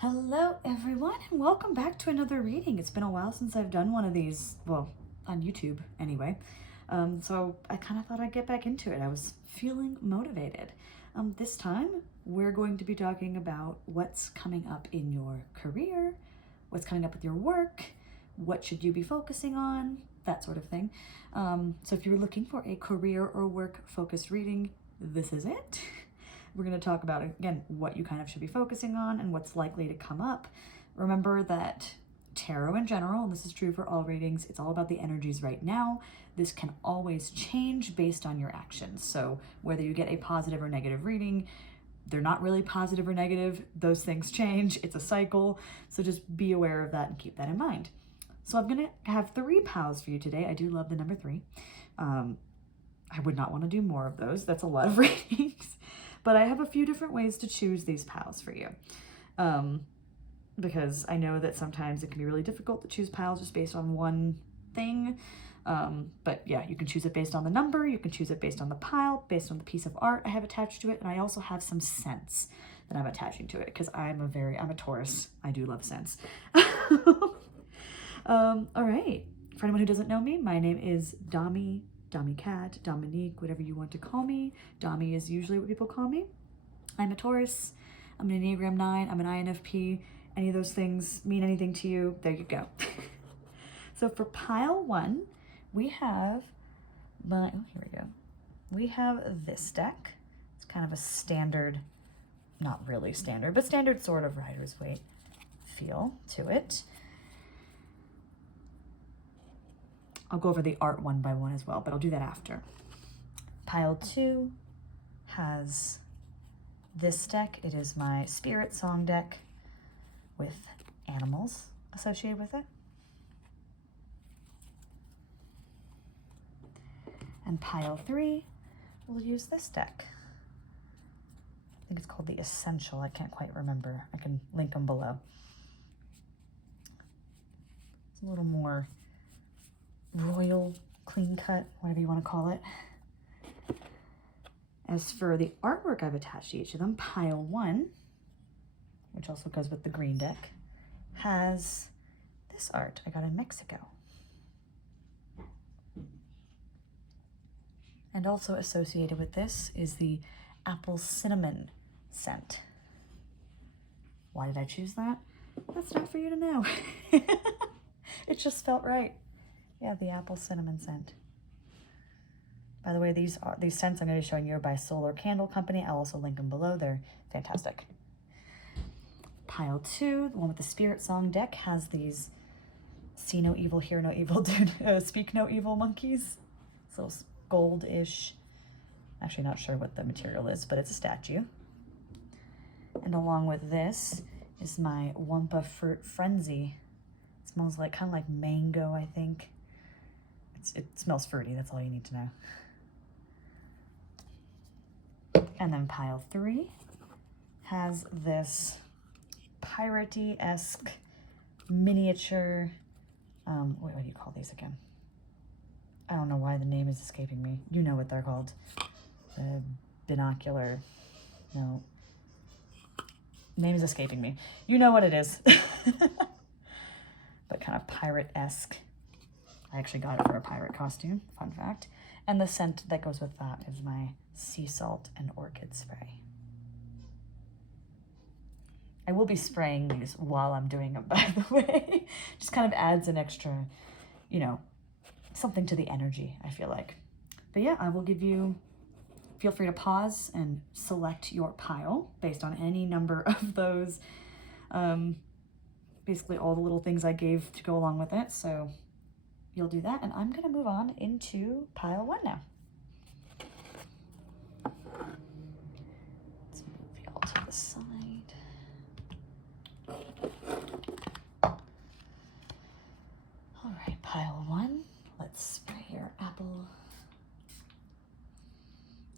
Hello everyone and welcome back to another reading. It's been a while since I've done one of these, well, on YouTube anyway. So I kind of thought I'd get back into it. I was feeling motivated. This time we're going to be talking about what's coming up in your career, what's coming up with your work, what should you be focusing on, that sort of thing. So if you're looking for a career or work focused reading, this is it. We're going to talk about, again, what you kind of should be focusing on and what's likely to come up. Remember that tarot in general, and this is true for all readings, it's all about the energies right now. This can always change based on your actions. So whether you get a positive or negative reading, they're not really positive or negative. Those things change. It's a cycle. So just be aware of that and keep that in mind. So I'm going to have 3 piles for you today. I do love the number 3. I would not want to do more of those. That's a lot of readings. But I have a few different ways to choose these piles for you. Because I know that sometimes it can be really difficult to choose piles just based on one thing. But yeah, you can choose it based on the number, you can choose it based on the pile, based on the piece of art I have attached to it, and I also have some scents that I'm attaching to it because I'm a Taurus. I do love scents. All right. For anyone who doesn't know me, my name is Dami Cat, Dominique, whatever you want to call me. Dami is usually what people call me. I'm a Taurus. I'm an Enneagram 9. I'm an INFP. Any of those things mean anything to you? There you go. So for pile 1, we have here we go. We have this deck. It's kind of a standard, not really standard, but standard sort of Rider's Waite feel to it. I'll go over the art one by one as well, but I'll do that after. Pile 2 has this deck. It is my spirit song deck with animals associated with it. And pile 3 will use this deck. I think it's called the Essential. I can't quite remember. I can link them below. It's a little more royal, clean cut, whatever you want to call it. As for the artwork I've attached to each of them, pile 1, which also goes with the green deck, has this art I got in Mexico. And also associated with this is the apple cinnamon scent. Why did I choose that? That's not for you to know. It just felt right. Yeah, the apple cinnamon scent. By the way, these scents I'm going to be showing you are by Solar Candle Company. I'll also link them below. They're fantastic. Pile 2, the one with the Spirit Song deck, has these see no evil, hear no evil, speak no evil monkeys. So gold-ish. Actually, not sure what the material is, but it's a statue. And along with this is my Wumpa Fruit Frenzy. It smells like kind of like mango, I think. It smells fruity, that's all you need to know. And then pile 3 has this piratey-esque miniature, what do you call these again? I don't know why the name is escaping me. You know what they're called. Binocular, no. Name is escaping me. You know what it is. But kind of pirate-esque. I actually got it for a pirate costume, fun fact. And the scent that goes with that is my sea salt and orchid spray. I will be spraying these while I'm doing them, by the way. Just kind of adds an extra, something to the energy, I feel like. But yeah, I will give you, feel free to pause and select your pile based on any number of those, basically all the little things I gave to go along with it. So you'll do that, and I'm going to move on into pile 1 now. Let's move y'all to the side. All right, pile 1. Let's spray your apple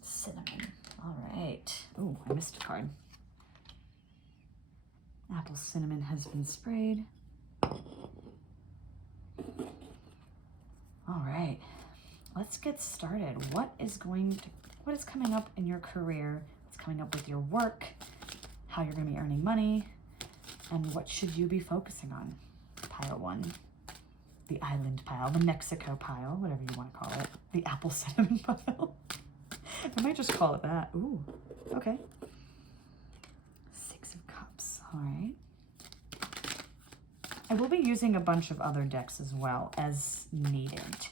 cinnamon. All right. Ooh, I missed a card. Apple cinnamon has been sprayed. All right, let's get started. What is coming up in your career? What's coming up with your work? How you're going to be earning money? And what should you be focusing on? Pile 1, the island pile, the Mexico pile, whatever you want to call it, the apple cinnamon pile. I might just call it that. Ooh, okay. 6 of Cups, all right. I will be using a bunch of other decks as well as needed,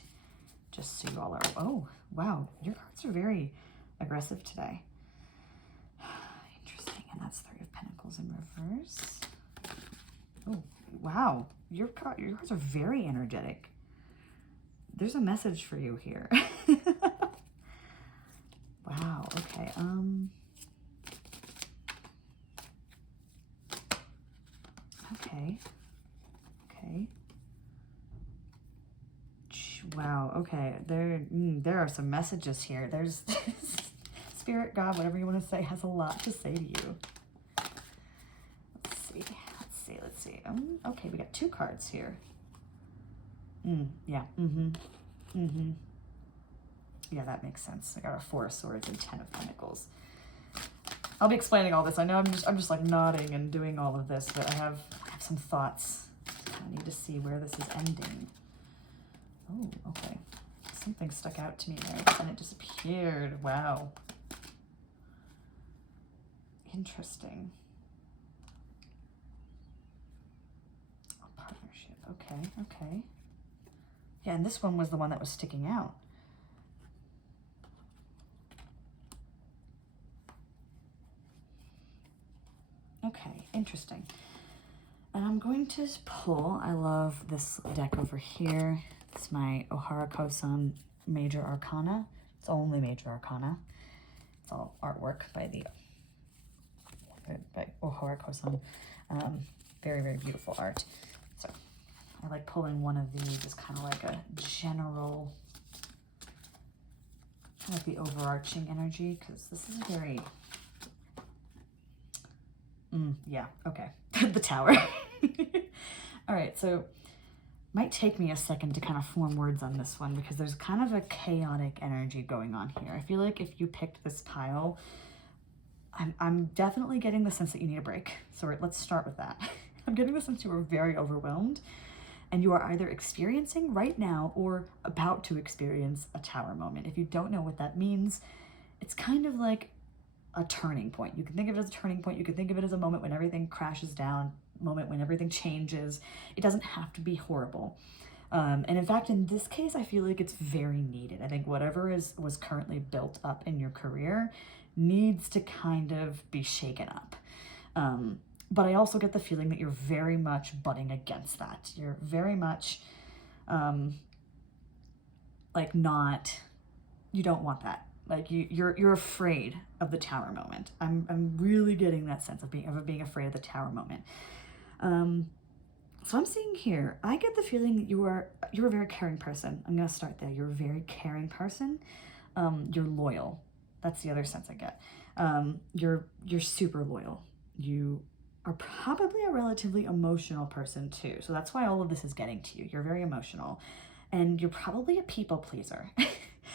just so you all are. Oh, wow, your cards are very aggressive today. Interesting, and that's 3 of Pentacles in reverse. Oh, wow, your cards are very energetic. There's a message for you here. Wow, okay, okay. Okay. Wow, okay. There are some messages here. There's Spirit, God, whatever you want to say, has a lot to say to you. Let's see. Okay, we got 2 cards here. Yeah, yeah, that makes sense. I got a 4 of Swords and 10 of Pentacles. I'll be explaining all this. I know I'm just like nodding and doing all of this, but I have some thoughts. I need to see where this is ending. Oh, okay. Something stuck out to me there, and it disappeared. Wow. Interesting. A partnership. Okay. Yeah, and this one was the one that was sticking out. Okay, interesting. And I'm going to pull, I love this deck over here. It's my Ohara Kosan Major Arcana. It's only Major Arcana. It's all artwork by Ohara Kosan. Very, very beautiful art. So I like pulling one of these as kind of like a general, like the overarching energy, because this is very, yeah, okay. The Tower. All right, so might take me a second to kind of form words on this one because there's kind of a chaotic energy going on here. I feel like if you picked this pile, I'm definitely getting the sense that you need a break. So let's start with that. I'm getting the sense you are very overwhelmed and you are either experiencing right now or about to experience a Tower moment. If you don't know what that means, it's kind of like a turning point. You can think of it as a turning point. You can think of it as a moment when everything crashes down, moment when everything changes. It doesn't have to be horrible. And in fact, in this case, I feel like it's very needed. I think whatever was currently built up in your career needs to kind of be shaken up. But I also get the feeling that you're very much butting against that. You're very much like you don't want that. Like you're afraid of the Tower moment. I'm really getting that sense of being afraid of the Tower moment. So I'm seeing here, I get the feeling that you're a very caring person. I'm gonna start there. You're a very caring person. You're loyal. That's the other sense I get. You're super loyal. You are probably a relatively emotional person too. So that's why all of this is getting to you. You're very emotional and you're probably a people pleaser.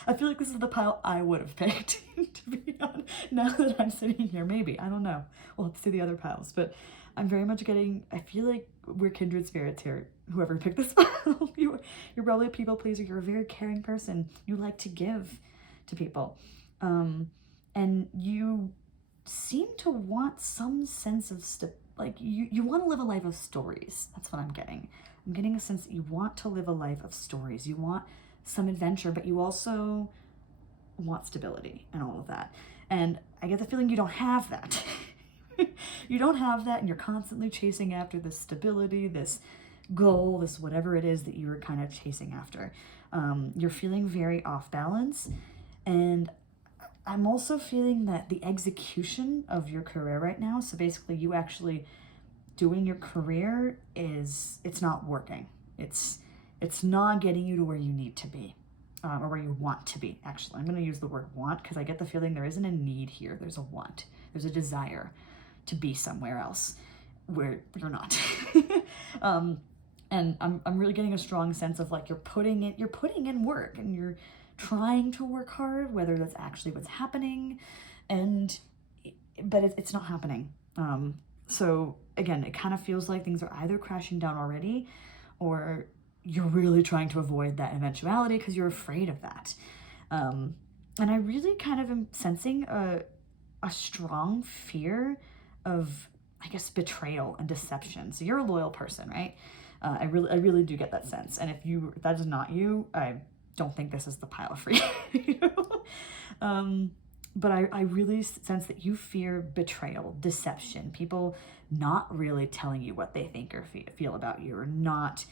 I feel like this is the pile I would have picked, to be honest. Now that I'm sitting here, maybe, I don't know. We'll have to see the other piles, but I'm very much I feel like we're kindred spirits here. Whoever picked this pile, you're probably a people pleaser. You're a very caring person. You like to give to people. And you seem to want some sense of, you want to live a life of stories. That's what I'm getting. I'm getting a sense that you want to live a life of stories. You want some adventure, but you also want stability and all of that. And I get the feeling you don't have that. You don't have that, and you're constantly chasing after this stability, this goal, this whatever it is that you were kind of chasing after. You're feeling very off balance, and I'm also feeling that the execution of your career right now, so basically you actually doing your career it's not working. It's not getting you to where you need to be, or where you want to be, actually. I'm going to use the word want because I get the feeling there isn't a need here. There's a want. There's a desire to be somewhere else where you're not. And I'm really getting a strong sense of like you're putting in work and you're trying to work hard, whether that's actually what's happening, but it's not happening. So again, it kind of feels like things are either crashing down already, or you're really trying to avoid that eventuality because you're afraid of that. And I really kind of am sensing a strong fear of, I guess, betrayal and deception. So you're a loyal person, right? I really do get that sense. And if that is not you, I don't think this is the pile for you. But I really sense that you fear betrayal, deception, people not really telling you what they think or feel about you, or not,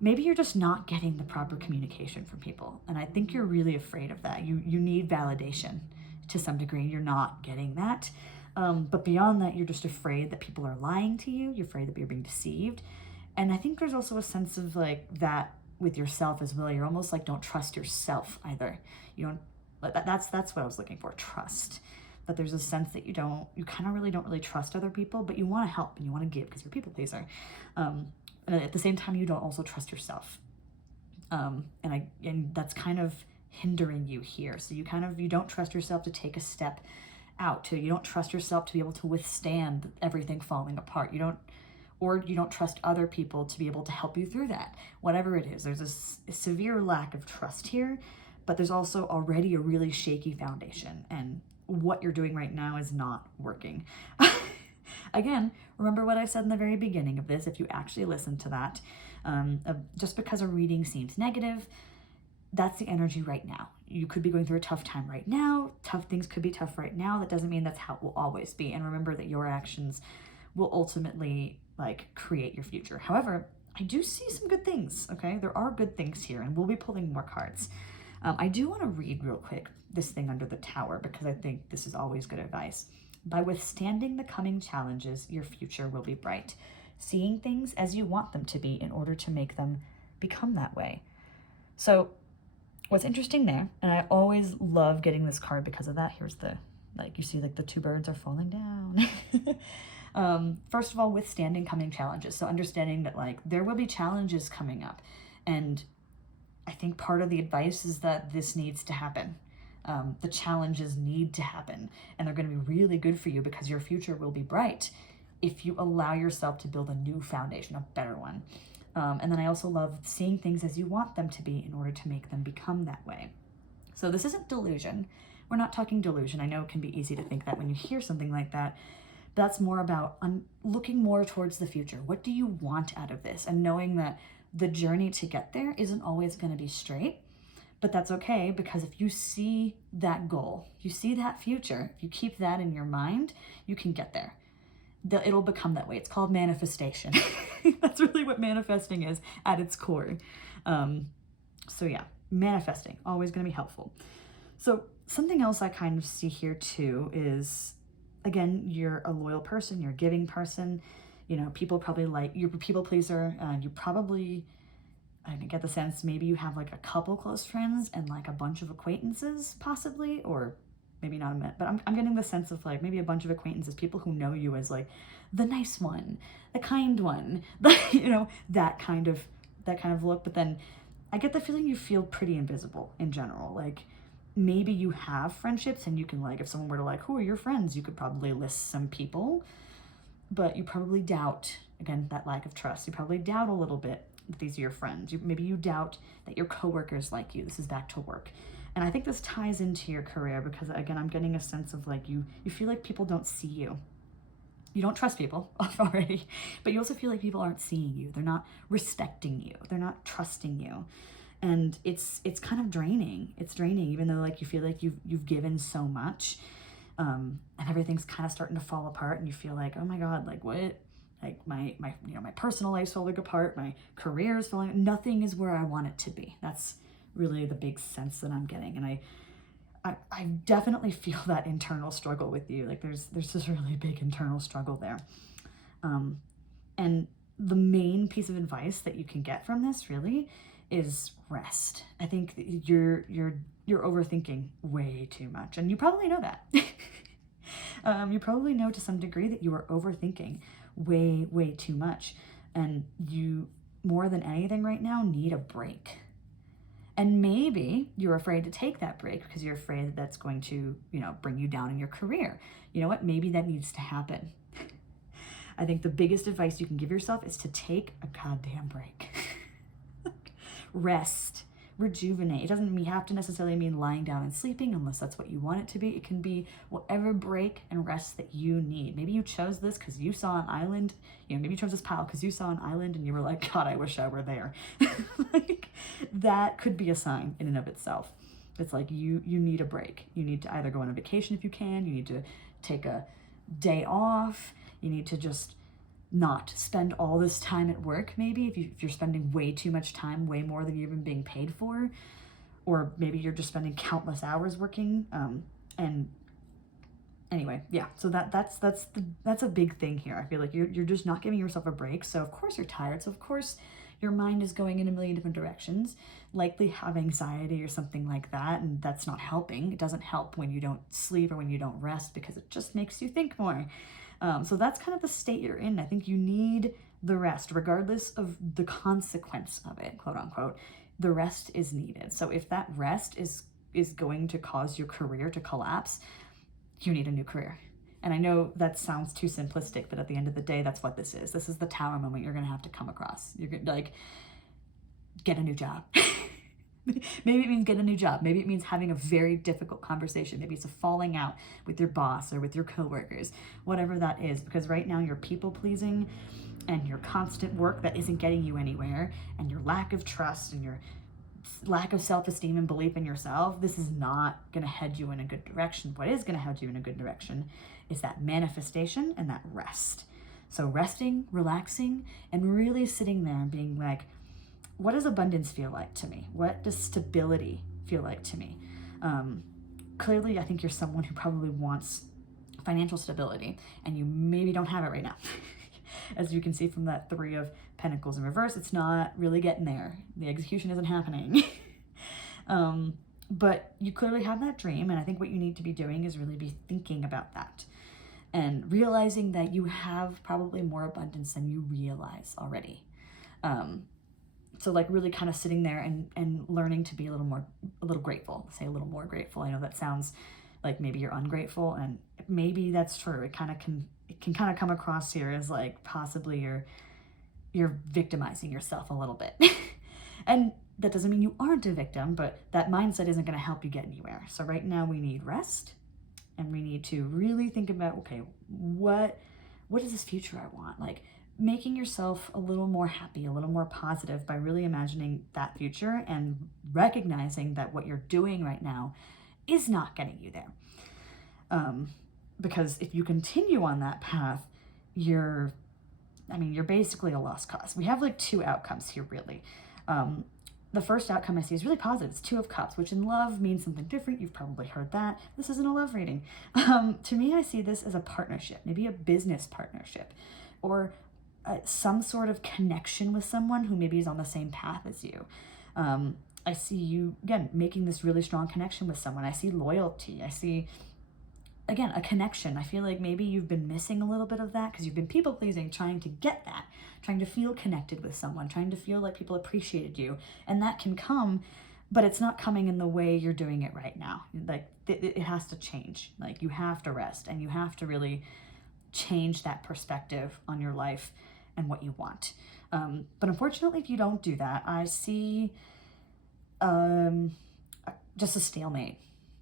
maybe you're just not getting the proper communication from people. And I think you're really afraid of that. You need validation to some degree, and you're not getting that. But beyond that, you're just afraid that people are lying to you. You're afraid that you're being deceived. And I think there's also a sense of like that with yourself as well. You're almost like don't trust yourself either. You don't, that's what I was looking for, trust. That there's a sense that you kind of really don't really trust other people, but you want to help and you want to give because you're a people pleaser. And at the same time, you don't also trust yourself. And that's kind of hindering you here. So you don't trust yourself to take a step out. You don't trust yourself to be able to withstand everything falling apart. You don't trust other people to be able to help you through that. Whatever it is, there's a severe lack of trust here, but there's also already a really shaky foundation, and what you're doing right now is not working. Again, remember what I said in the very beginning of this, if you actually listen to that. Just because a reading seems negative, that's the energy right now. You could be going through a tough time right now. Tough things could be tough right now. That doesn't mean that's how it will always be. And remember that your actions will ultimately create your future. However, I do see some good things, okay? There are good things here, and we'll be pulling more cards. I do want to read real quick this thing under the tower, because I think this is always good advice. By withstanding the coming challenges, your future will be bright. Seeing things as you want them to be in order to make them become that way. So what's interesting there, and I always love getting this card because of that. Here's you see the two birds are falling down. First of all, withstanding coming challenges. So understanding that there will be challenges coming up. And I think part of the advice is that this needs to happen. The challenges need to happen, and they're going to be really good for you because your future will be bright if you allow yourself to build a new foundation, a better one. And then I also love seeing things as you want them to be in order to make them become that way. So this isn't delusion. We're not talking delusion. I know it can be easy to think that when you hear something like that. That's more about looking more towards the future. What do you want out of this? And knowing that the journey to get there isn't always going to be straight, but that's okay, because if you see that goal, you see that future, if you keep that in your mind, you can get there. It'll become that way. It's called manifestation. That's really what manifesting is at its core. So yeah, manifesting, always going to be helpful. So something else I kind of see here too is, again, you're a loyal person, you're a giving person. People probably you're a people pleaser. You probably, I get the sense, maybe you have a couple close friends and a bunch of acquaintances possibly, or maybe not a minute, but I'm getting the sense of maybe a bunch of acquaintances, people who know you as the nice one, the kind one, that kind of look. But then I get the feeling you feel pretty invisible in general. Maybe you have friendships and you can if someone were to who are your friends, you could probably list some people, but you probably doubt, again, that lack of trust. You probably doubt a little bit that these are your friends. Maybe you doubt that your coworkers like you. This is back to work. And I think this ties into your career because, again, I'm getting a sense of you feel like people don't see you. You don't trust people already, but you also feel like people aren't seeing you. They're not respecting you. They're not trusting you. And it's kind of draining. It's draining, even though you feel like you've given so much, and everything's kind of starting to fall apart, and you feel oh my God, what? My personal life's falling apart, my career is falling, nothing is where I want it to be. That's really the big sense that I'm getting. And I definitely feel that internal struggle with you. There's this really big internal struggle there. And the main piece of advice that you can get from this really is rest. I think that you're overthinking way too much, and you probably know that. You probably know to some degree that you are overthinking way too much, and you, more than anything right now, need a break. And maybe you're afraid to take that break because you're afraid that that's going to, bring you down in your career. You know what? Maybe that needs to happen. I think the biggest advice you can give yourself is to take a goddamn break. Rest, rejuvenate. It doesn't have to necessarily mean lying down and sleeping unless that's what you want it to be. It can be whatever break and rest that you need. Maybe you chose this because you saw an island, maybe you chose this pile because you saw an island and you were like, God, I wish I were there. Like, that could be a sign in and of itself. It's like you need a break. You need to either go on a vacation if you can, you need to take a day off, you need to just not spend all this time at work. Maybe if you're spending way too much time, way more than you're even being paid for, or maybe you're just spending countless hours working. And anyway, yeah, so that's a big thing here. I feel like you're just not giving yourself a break. So of course you're tired. So of course your mind is going in a million different directions, likely have anxiety or something like that, and that's not helping. It doesn't help when you don't sleep or when you don't rest, because it just makes you think more. So that's kind of the state you're in. I think you need the rest, regardless of the consequence of it, quote unquote. The rest is needed. So if that rest is going to cause your career to collapse, you need a new career. And I know that sounds too simplistic, but at the end of the day, that's what this is. This is the tower moment you're going to have to come across. You're going to, like, get a new job. Maybe it means get a new job. Maybe it means having a very difficult conversation. Maybe it's a falling out with your boss or with your coworkers, whatever that is. Because right now you're people pleasing, and your constant work that isn't getting you anywhere, and your lack of trust and your lack of self-esteem and belief in yourself, this is not going to head you in a good direction. What is going to head you in a good direction is that manifestation and that rest. So resting, relaxing, and really sitting there and being like, what does abundance feel like to me? What does stability feel like to me? Clearly, I think you're someone who probably wants financial stability, and you maybe don't have it right now. As you can see from that 3 of Pentacles in reverse, it's not really getting there. The execution isn't happening. But you clearly have that dream, and I think what you need to be doing is really be thinking about that and realizing that you have probably more abundance than you realize already. So like really kind of sitting there and learning to be a little grateful, say a little more grateful. I know that sounds like maybe you're ungrateful, and maybe that's true. It can kind of come across here as like possibly you're victimizing yourself a little bit. And that doesn't mean you aren't a victim, but that mindset isn't going to help you get anywhere. So right now we need rest, and we need to really think about, okay, what is this future I want? Like, making yourself a little more happy, a little more positive by really imagining that future and recognizing that what you're doing right now is not getting you there. Because if you continue on that path, you're basically a lost cause. We have like 2 outcomes here, really. The first outcome I see is really positive. It's 2 of Cups, which in love means something different. You've probably heard that. This isn't a love reading. To me, I see this as a partnership, maybe a business partnership, or some sort of connection with someone who maybe is on the same path as you. I see you, again, making this really strong connection with someone. I see loyalty. I see, again, a connection. I feel like maybe you've been missing a little bit of that because you've been people-pleasing, trying to get that, trying to feel connected with someone, trying to feel like people appreciated you. And that can come, but it's not coming in the way you're doing it right now. Like, it has to change. Like, you have to rest, and you have to really change that perspective on your life and what you want. But unfortunately, if you don't do that, I see just a stalemate.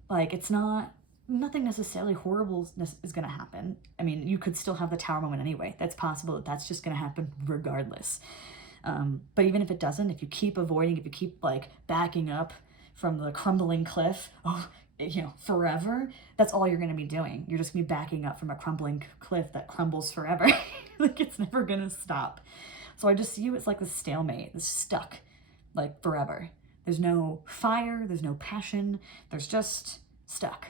Like, it's nothing necessarily horrible is going to happen. I mean, you could still have the tower moment anyway. That's possible. That's just going to happen regardless. But even if it doesn't, if you keep avoiding, if you keep like backing up from the crumbling cliff, forever, that's all you're going to be doing. You're just going to be backing up from a crumbling cliff that crumbles forever. Like, it's never going to stop. So I just see you as like this stalemate, this stuck, like forever. There's no fire, there's no passion, there's just stuck.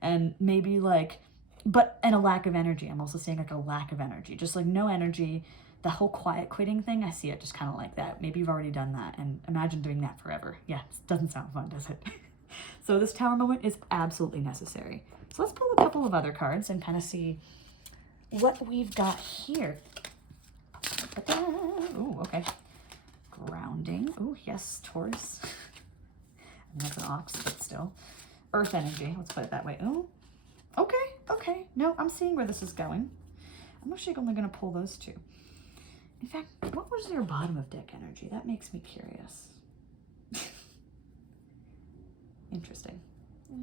And maybe and a lack of energy. I'm also seeing like a lack of energy, just like no energy. The whole quiet quitting thing, I see it just kind of like that. Maybe you've already done that, and imagine doing that forever. Yeah, it doesn't sound fun, does it? So this tower moment is absolutely necessary. So let's pull a couple of other cards and kind of see what we've got here. Ooh, okay. Grounding. Ooh, yes, Taurus. And that's an ox, but still. Earth energy, let's put it that way. Ooh, okay. No, I'm seeing where this is going. I'm actually only going to pull those two. In fact, what was your bottom of deck energy? That makes me curious. Interesting. Yeah.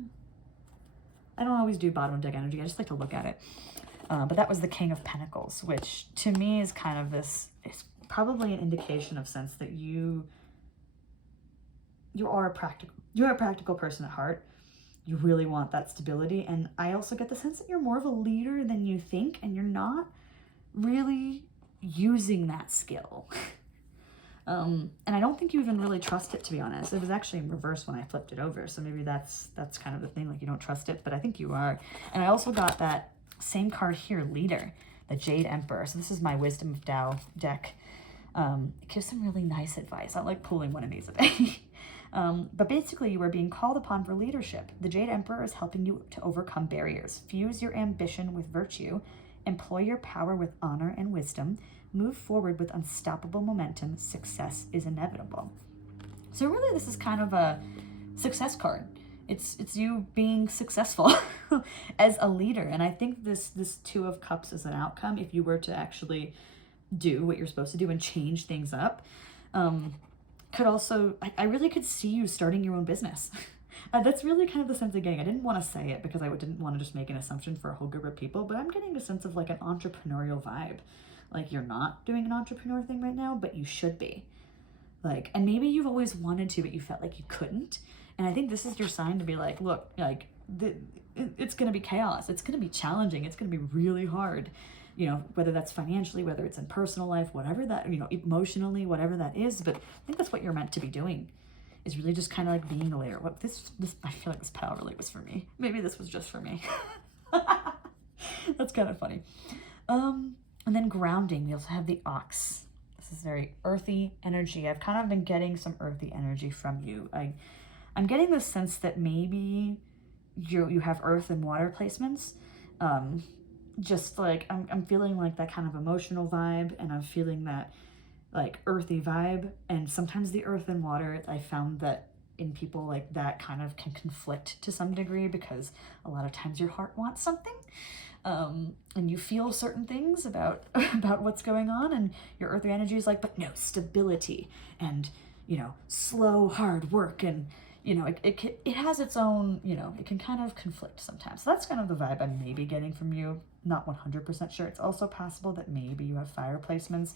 I don't always do bottom of deck energy. I just like to look at it. But that was the King of Pentacles, which to me is kind of this, it's probably an indication of sense that you are a practical person at heart. You really want that stability. And I also get the sense that you're more of a leader than you think, and you're not really using that skill. And I don't think you even really trust it, to be honest. It was actually in reverse when I flipped it over. So maybe that's kind of the thing, like you don't trust it, but I think you are. And I also got that same card here, Leader, the Jade Emperor. So this is my Wisdom of Tao deck. It gives some really nice advice. I like pulling one of these a day. But basically, you are being called upon for leadership. The Jade Emperor is helping you to overcome barriers. Fuse your ambition with virtue. Employ your power with honor and wisdom. Move forward with unstoppable momentum. Success is inevitable. So really, this is kind of a success card. It's you being successful as a leader. And I think this Two of Cups is an outcome if you were to actually do what you're supposed to do and change things up. Could also, I really could see you starting your own business. That's really kind of the sense I'm getting. I didn't want to say it because I didn't want to just make an assumption for a whole group of people, but I'm getting a sense of like an entrepreneurial vibe. Like you're not doing an entrepreneur thing right now, but you should be. Like, and maybe you've always wanted to, but you felt like you couldn't. And I think this is your sign to be like, look, like it's going to be chaos. It's going to be challenging. It's going to be really hard. You know, whether that's financially, whether it's in personal life, whatever that, you know, emotionally, whatever that is. But I think that's what you're meant to be doing, is really just kind of like being a leader. What this, I feel like this pal really was for me. Maybe this was just for me. That's kind of funny. And then grounding, we also have the Ox. This is very earthy energy. I've kind of been getting some earthy energy from you. I'm getting the sense that maybe you have earth and water placements. Just like I'm feeling like that kind of emotional vibe, and I'm feeling that like earthy vibe. And sometimes the earth and water, I found that in people like that kind of can conflict to some degree, because a lot of times your heart wants something, and you feel certain things about what's going on, and your earthy energy is like, but no, stability and, you know, slow hard work, and you know, it has its own, you know, it can kind of conflict sometimes. So that's kind of the vibe I'm maybe getting from you. Not 100% sure. It's also possible that maybe you have fire placements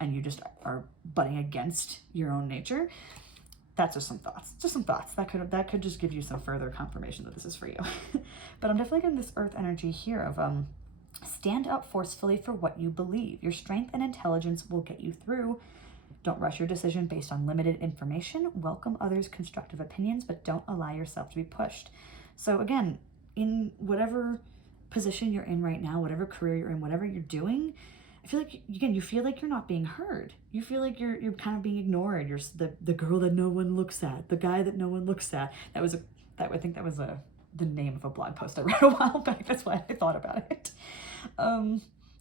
and you just are butting against your own nature. That's just some thoughts. Just some thoughts. That could just give you some further confirmation that this is for you. But I'm definitely getting this earth energy here of stand up forcefully for what you believe. Your strength and intelligence will get you through. Don't rush your decision based on limited information. Welcome others' constructive opinions, but don't allow yourself to be pushed. So again, in whatever position you're in right now, whatever career you're in, whatever you're doing, I feel like, again, you feel like you're not being heard. You feel like you're kind of being ignored. You're the girl that no one looks at, the guy that no one looks at. I think that was the name of a blog post I read a while back. That's why I thought about it.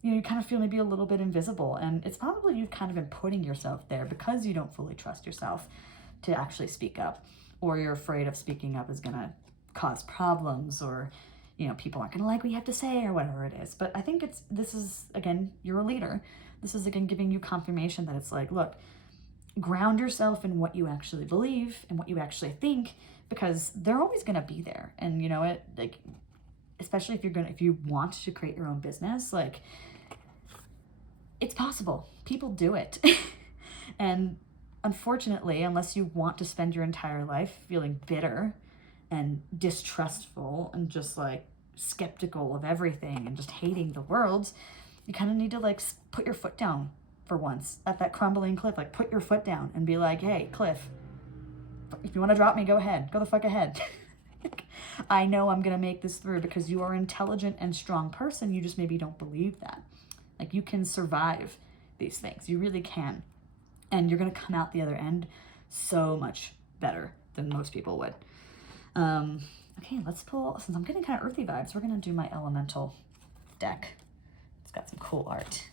You know, you kind of feel maybe a little bit invisible, and it's probably you've kind of been putting yourself there because you don't fully trust yourself to actually speak up, or you're afraid of speaking up is gonna cause problems, or, you know, people aren't gonna like what you have to say, or whatever it is. But I think this is, again, you're a leader. This is, again, giving you confirmation that it's like, look, ground yourself in what you actually believe and what you actually think, because they're always gonna be there. And you know it, like, especially if you want to create your own business, like, it's possible. People do it. And unfortunately, unless you want to spend your entire life feeling bitter and distrustful and just like skeptical of everything and just hating the world, you kind of need to like put your foot down for once at that crumbling cliff. Like, put your foot down and be like, hey, cliff, if you want to drop me, go ahead. Go the fuck ahead. I know I'm going to make this through, because you are an intelligent and strong person. You just maybe don't believe that. Like, you can survive these things. You really can. And you're going to come out the other end so much better than most people would. Okay, let's pull, since I'm getting kind of earthy vibes, we're going to do my elemental deck. It's got some cool art.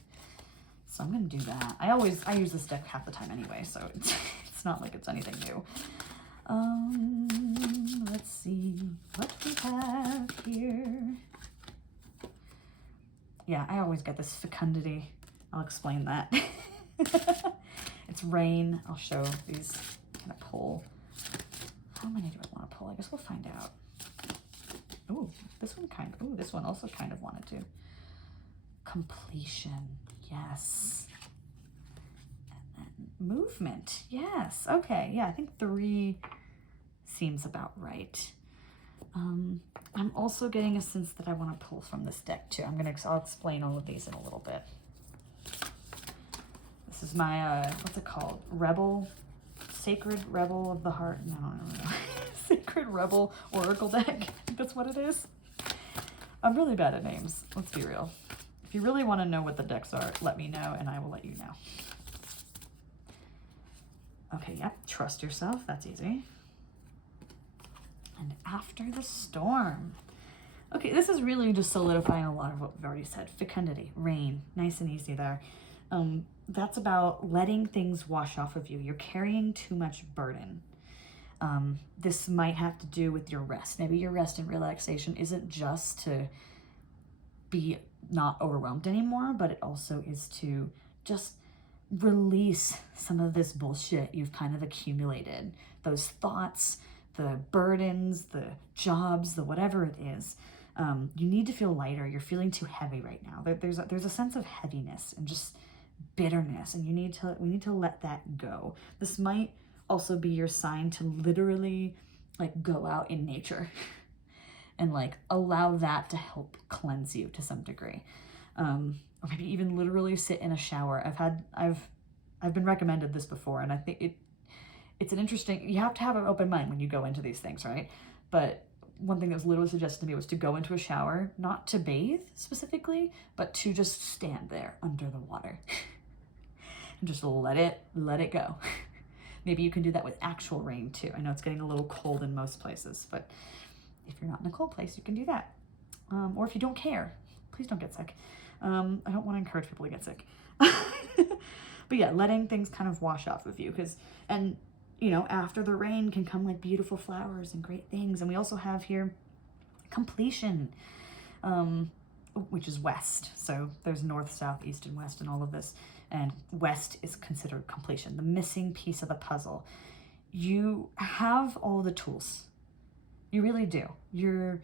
So I'm going to do that. I use this deck half the time anyway, so it's not like it's anything new. Let's see what we have here. Yeah, I always get this fecundity. I'll explain that. It's rain. I'll show these. I'm gonna pull. How many do I want to pull? I guess we'll find out. Ooh, this one also kind of wanted to. Completion, yes. And then movement, yes. Okay, yeah, I think 3 seems about right. I'm also getting a sense that I want to pull from this deck too. I'll explain all of these in a little bit. This is my, what's it called? Sacred Rebel of the Heart. No, I don't know. Sacred Rebel Oracle deck. I think that's what it is. I'm really bad at names. Let's be real. If you really want to know what the decks are, let me know and I will let you know. Okay, yep. Trust yourself. That's easy. And After the Storm. Okay, this is really just solidifying a lot of what we've already said. Fecundity, rain, nice and easy there. That's about letting things wash off of you. You're carrying too much burden. This might have to do with your rest. Maybe your rest and relaxation isn't just to be not overwhelmed anymore, but it also is to just release some of this bullshit you've kind of accumulated. Those thoughts, the burdens, the jobs, the whatever it is. You need to feel lighter. You're feeling too heavy right now. There's a sense of heaviness and just bitterness, and we need to let that go. This might also be your sign to literally like go out in nature and like allow that to help cleanse you to some degree. Or maybe even literally sit in a shower. I've been recommended this before, and I think it's an interesting, you have to have an open mind when you go into these things, right? But one thing that was literally suggested to me was to go into a shower, not to bathe specifically, but to just stand there under the water and just let it go. Maybe you can do that with actual rain too. I know it's getting a little cold in most places, but if you're not in a cold place, you can do that. Or if you don't care, please don't get sick. I don't want to encourage people to get sick. But yeah, letting things kind of wash off of you, and you know, after the rain can come like beautiful flowers and great things. And we also have here completion, which is west. So there's north, south, east, and west and all of this. And west is considered completion, the missing piece of the puzzle. You have all the tools. You really do. You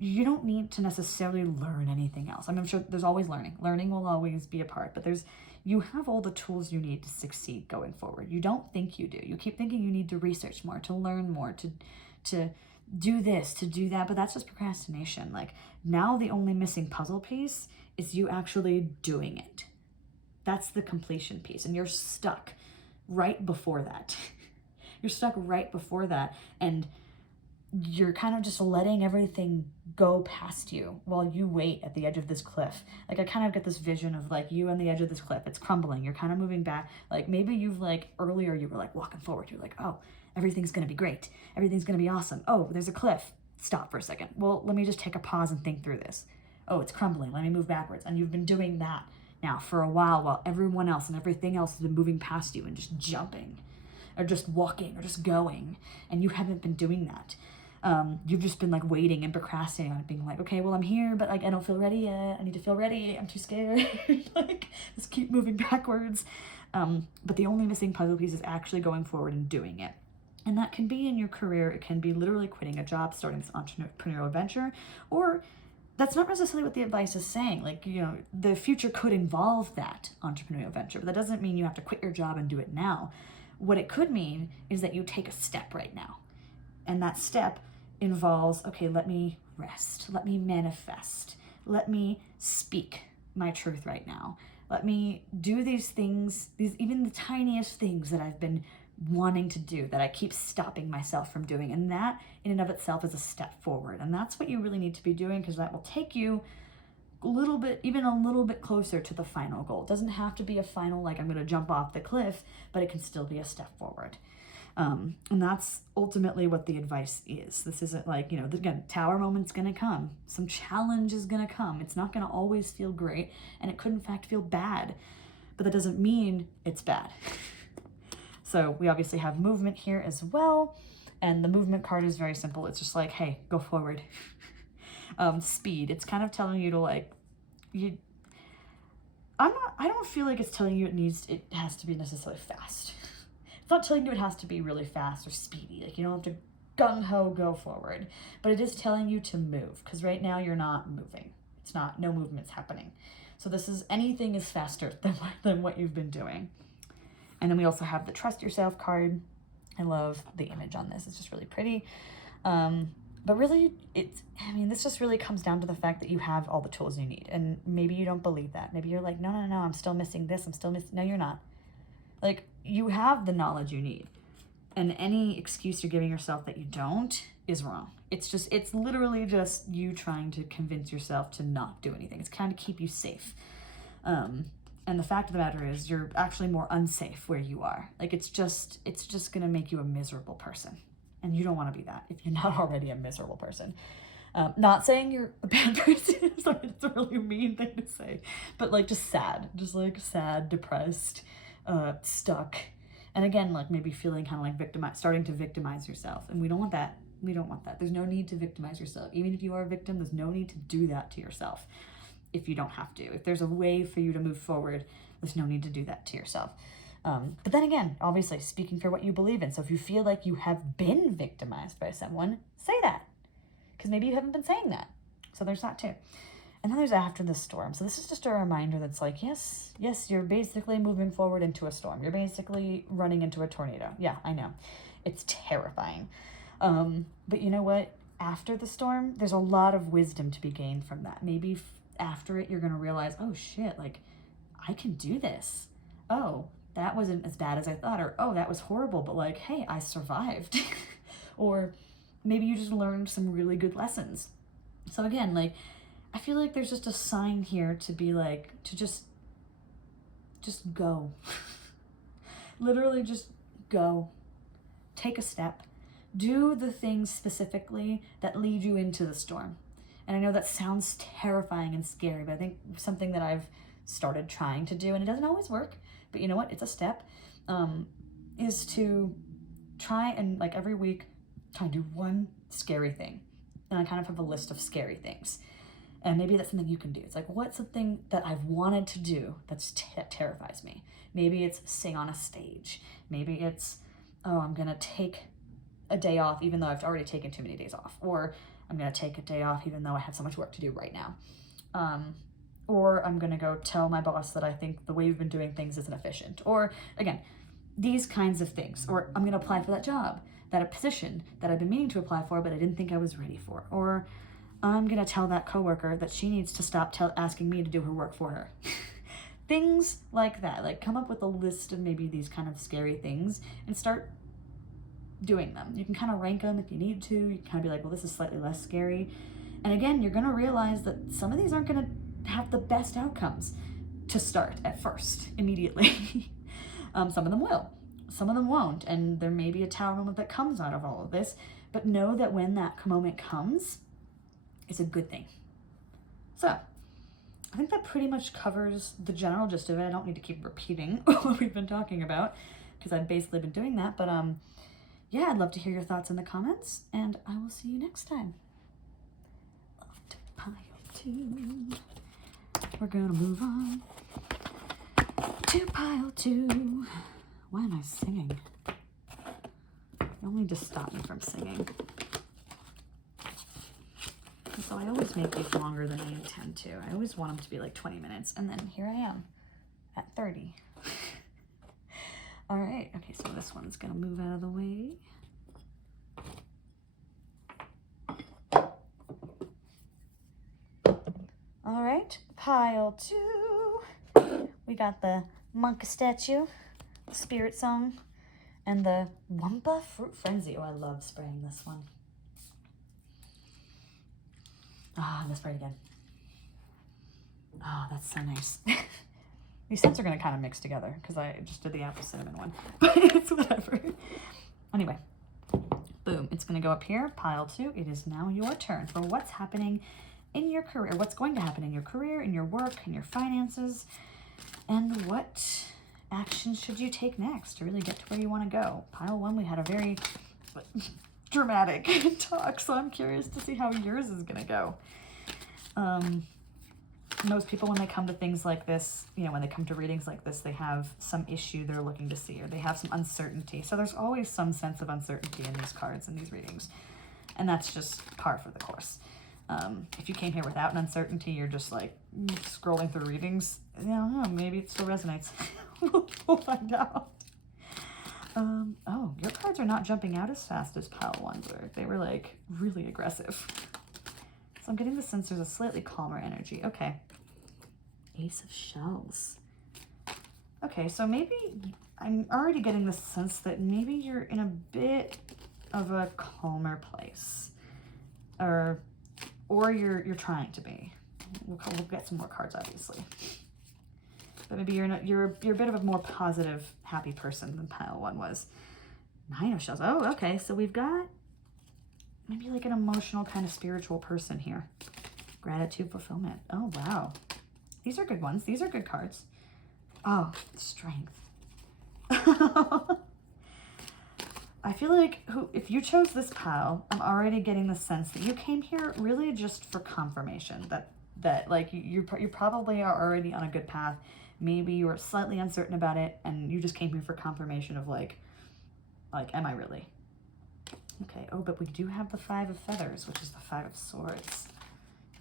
don't need to necessarily learn anything else. I mean, I'm sure there's always learning. Learning will always be a part, but you have all the tools you need to succeed going forward. You don't think you do. You keep thinking you need to research more, to learn more, to do this, to do that, but that's just procrastination. Like, now the only missing puzzle piece is you actually doing it. That's the completion piece, and you're stuck right before that. You're stuck right before that, and you're kind of just letting everything go past you while you wait at the edge of this cliff. Like, I kind of get this vision of like you on the edge of this cliff. It's crumbling. You're kind of moving back. Like, maybe you've like earlier you were like walking forward. You're like, oh, everything's going to be great. Everything's going to be awesome. Oh, there's a cliff. Stop for a second. Well, let me just take a pause and think through this. Oh, it's crumbling. Let me move backwards. And you've been doing that now for a while everyone else and everything else has been moving past you and just jumping or just walking or just going. And you haven't been doing that. You've just been like waiting and procrastinating on it, being like, okay, well, I'm here, but like, I don't feel ready yet. I need to feel ready. I'm too scared. Like, just keep moving backwards. But the only missing puzzle piece is actually going forward and doing it. And that can be in your career. It can be literally quitting a job, starting this entrepreneurial venture, or that's not necessarily what the advice is saying. Like, you know, the future could involve that entrepreneurial venture, but that doesn't mean you have to quit your job and do it now. What it could mean is that you take a step right now. And that step involves, okay, let me rest, let me manifest, let me speak my truth right now. Let me do these things, even the tiniest things that I've been wanting to do, that I keep stopping myself from doing. And that in and of itself is a step forward. And that's what you really need to be doing, because that will take you even a little bit closer to the final goal. It doesn't have to be a final, like I'm going to jump off the cliff, but it can still be a step forward. And that's ultimately what the advice is. This isn't like, you know, again, tower moment's going to come. Some challenge is going to come. It's not going to always feel great, and it could in fact feel bad, but that doesn't mean it's bad. So we obviously have movement here as well. And the movement card is very simple. It's just like, hey, go forward. Speed. It's kind of telling you to like, I don't feel like it's telling you it has to be necessarily fast. It's not telling you it has to be really fast or speedy. Like, you don't have to gung-ho go forward, but it is telling you to move, because right now you're not moving. It's not, no movement's happening. So this is, anything is faster than what you've been doing. And then we also have the Trust Yourself card. I love the image on this. It's just really pretty. But really, this just really comes down to the fact that you have all the tools you need. And maybe you don't believe that. Maybe you're like, no, I'm still missing this. No, you're not. Like, you have the knowledge you need. And any excuse you're giving yourself that you don't is wrong. It's literally just you trying to convince yourself to not do anything. It's kind of keep you safe. And the fact of the matter is you're actually more unsafe where you are. Like, it's just going to make you a miserable person. And you don't want to be that if you're not already a miserable person. Not saying you're a bad person. Sorry, it's a really mean thing to say. But like, just sad. Just like sad, depressed, stuck. And again, like maybe feeling kind of like starting to victimize yourself. And we don't want that. We don't want that. There's no need to victimize yourself. Even if you are a victim, there's no need to do that to yourself if you don't have to. If there's a way for you to move forward, there's no need to do that to yourself. But then again, obviously speaking for what you believe in. So if you feel like you have been victimized by someone, say that. Because maybe you haven't been saying that. So there's that too. And then there's after the storm. So this is just a reminder that's like, yes, you're basically moving forward into a storm. You're basically running into a tornado. Yeah, I know. It's terrifying. But you know what? After the storm, there's a lot of wisdom to be gained from that. Maybe after it, you're going to realize, oh shit, like I can do this. Oh, that wasn't as bad as I thought. Or, oh, that was horrible. But like, hey, I survived. Or maybe you just learned some really good lessons. So again, like, I feel like there's just a sign here to be like, to just go. Literally just go. Take a step. Do the things specifically that lead you into the storm. And I know that sounds terrifying and scary, but I think something that I've started trying to do, and it doesn't always work, but you know what? It's a step, is to try and like every week try and do one scary thing. And I kind of have a list of scary things. And maybe that's something you can do. It's like, what's something that I've wanted to do that terrifies me? Maybe it's sing on a stage. Maybe it's, oh, I'm going to take a day off even though I've already taken too many days off. Or I'm going to take a day off even though I have so much work to do right now. Or I'm going to go tell my boss that I think the way we've been doing things isn't efficient. Or again, these kinds of things. Or I'm going to apply for that job, that a position that I've been meaning to apply for, but I didn't think I was ready for. Or I'm going to tell that coworker that she needs to stop asking me to do her work for her. Things like that. Like, come up with a list of maybe these kind of scary things and start doing them. You can kind of rank them if you need to. You can kind of be like, well, this is slightly less scary. And again, you're going to realize that some of these aren't going to have the best outcomes to start at first, immediately. Some of them will. Some of them won't. And there may be a tower moment that comes out of all of this. But know that when that moment comes, it's a good thing. So, I think that pretty much covers the general gist of it. I don't need to keep repeating what we've been talking about, because I've basically been doing that. But yeah, I'd love to hear your thoughts in the comments, and I will see you next time. Love to pile two. We're gonna move on to pile two. Why am I singing? You'll need to stop me from singing. So I always make these longer than I intend to. I always want them to be like 20 minutes, and then here I am at 30. All right, okay, so this one's gonna move out of the way. All right, pile two. We got the Monka statue, Spirit Song, and the Wumpa Fruit Frenzy. Oh, I love spraying this one. Ah, I'm gonna spray it again. Oh, that's so nice. These scents are gonna kind of mix together because I just did the apple cinnamon one, but it's whatever. Anyway, boom, it's gonna go up here, pile two. It is now your turn for what's happening in your career, what's going to happen in your career, in your work, in your finances, and what actions should you take next to really get to where you want to go. Pile one, we had a very dramatic talk, so I'm curious to see how yours is gonna go. most people, when they come to things like this, you know, when they come to readings like this, they have some issue they're looking to see, or they have some uncertainty. So there's always some sense of uncertainty in these cards and these readings. And that's just par for the course. If you came here without an uncertainty, you're just like scrolling through readings. I don't know, maybe it still resonates. We'll find out. Oh, your cards are not jumping out as fast as pile ones were. They were like really aggressive. So I'm getting the sense there's a slightly calmer energy. Okay. Ace of Shells. Okay, so maybe I'm already getting the sense that maybe you're in a bit of a calmer place, or you're trying to be. We'll get some more cards, obviously. But maybe you're a bit of a more positive, happy person than pile one was. 9 of Shells. Oh, okay. So we've got maybe like an emotional kind of spiritual person here. Gratitude, fulfillment. Oh, wow. These are good ones. These are good cards. Oh, strength. I feel like if you chose this pile, I'm already getting the sense that you came here really just for confirmation that like you probably are already on a good path. Maybe you were slightly uncertain about it and you just came here for confirmation of like, am I really? Okay, oh, but we do have the 5 of Feathers, which is the 5 of Swords.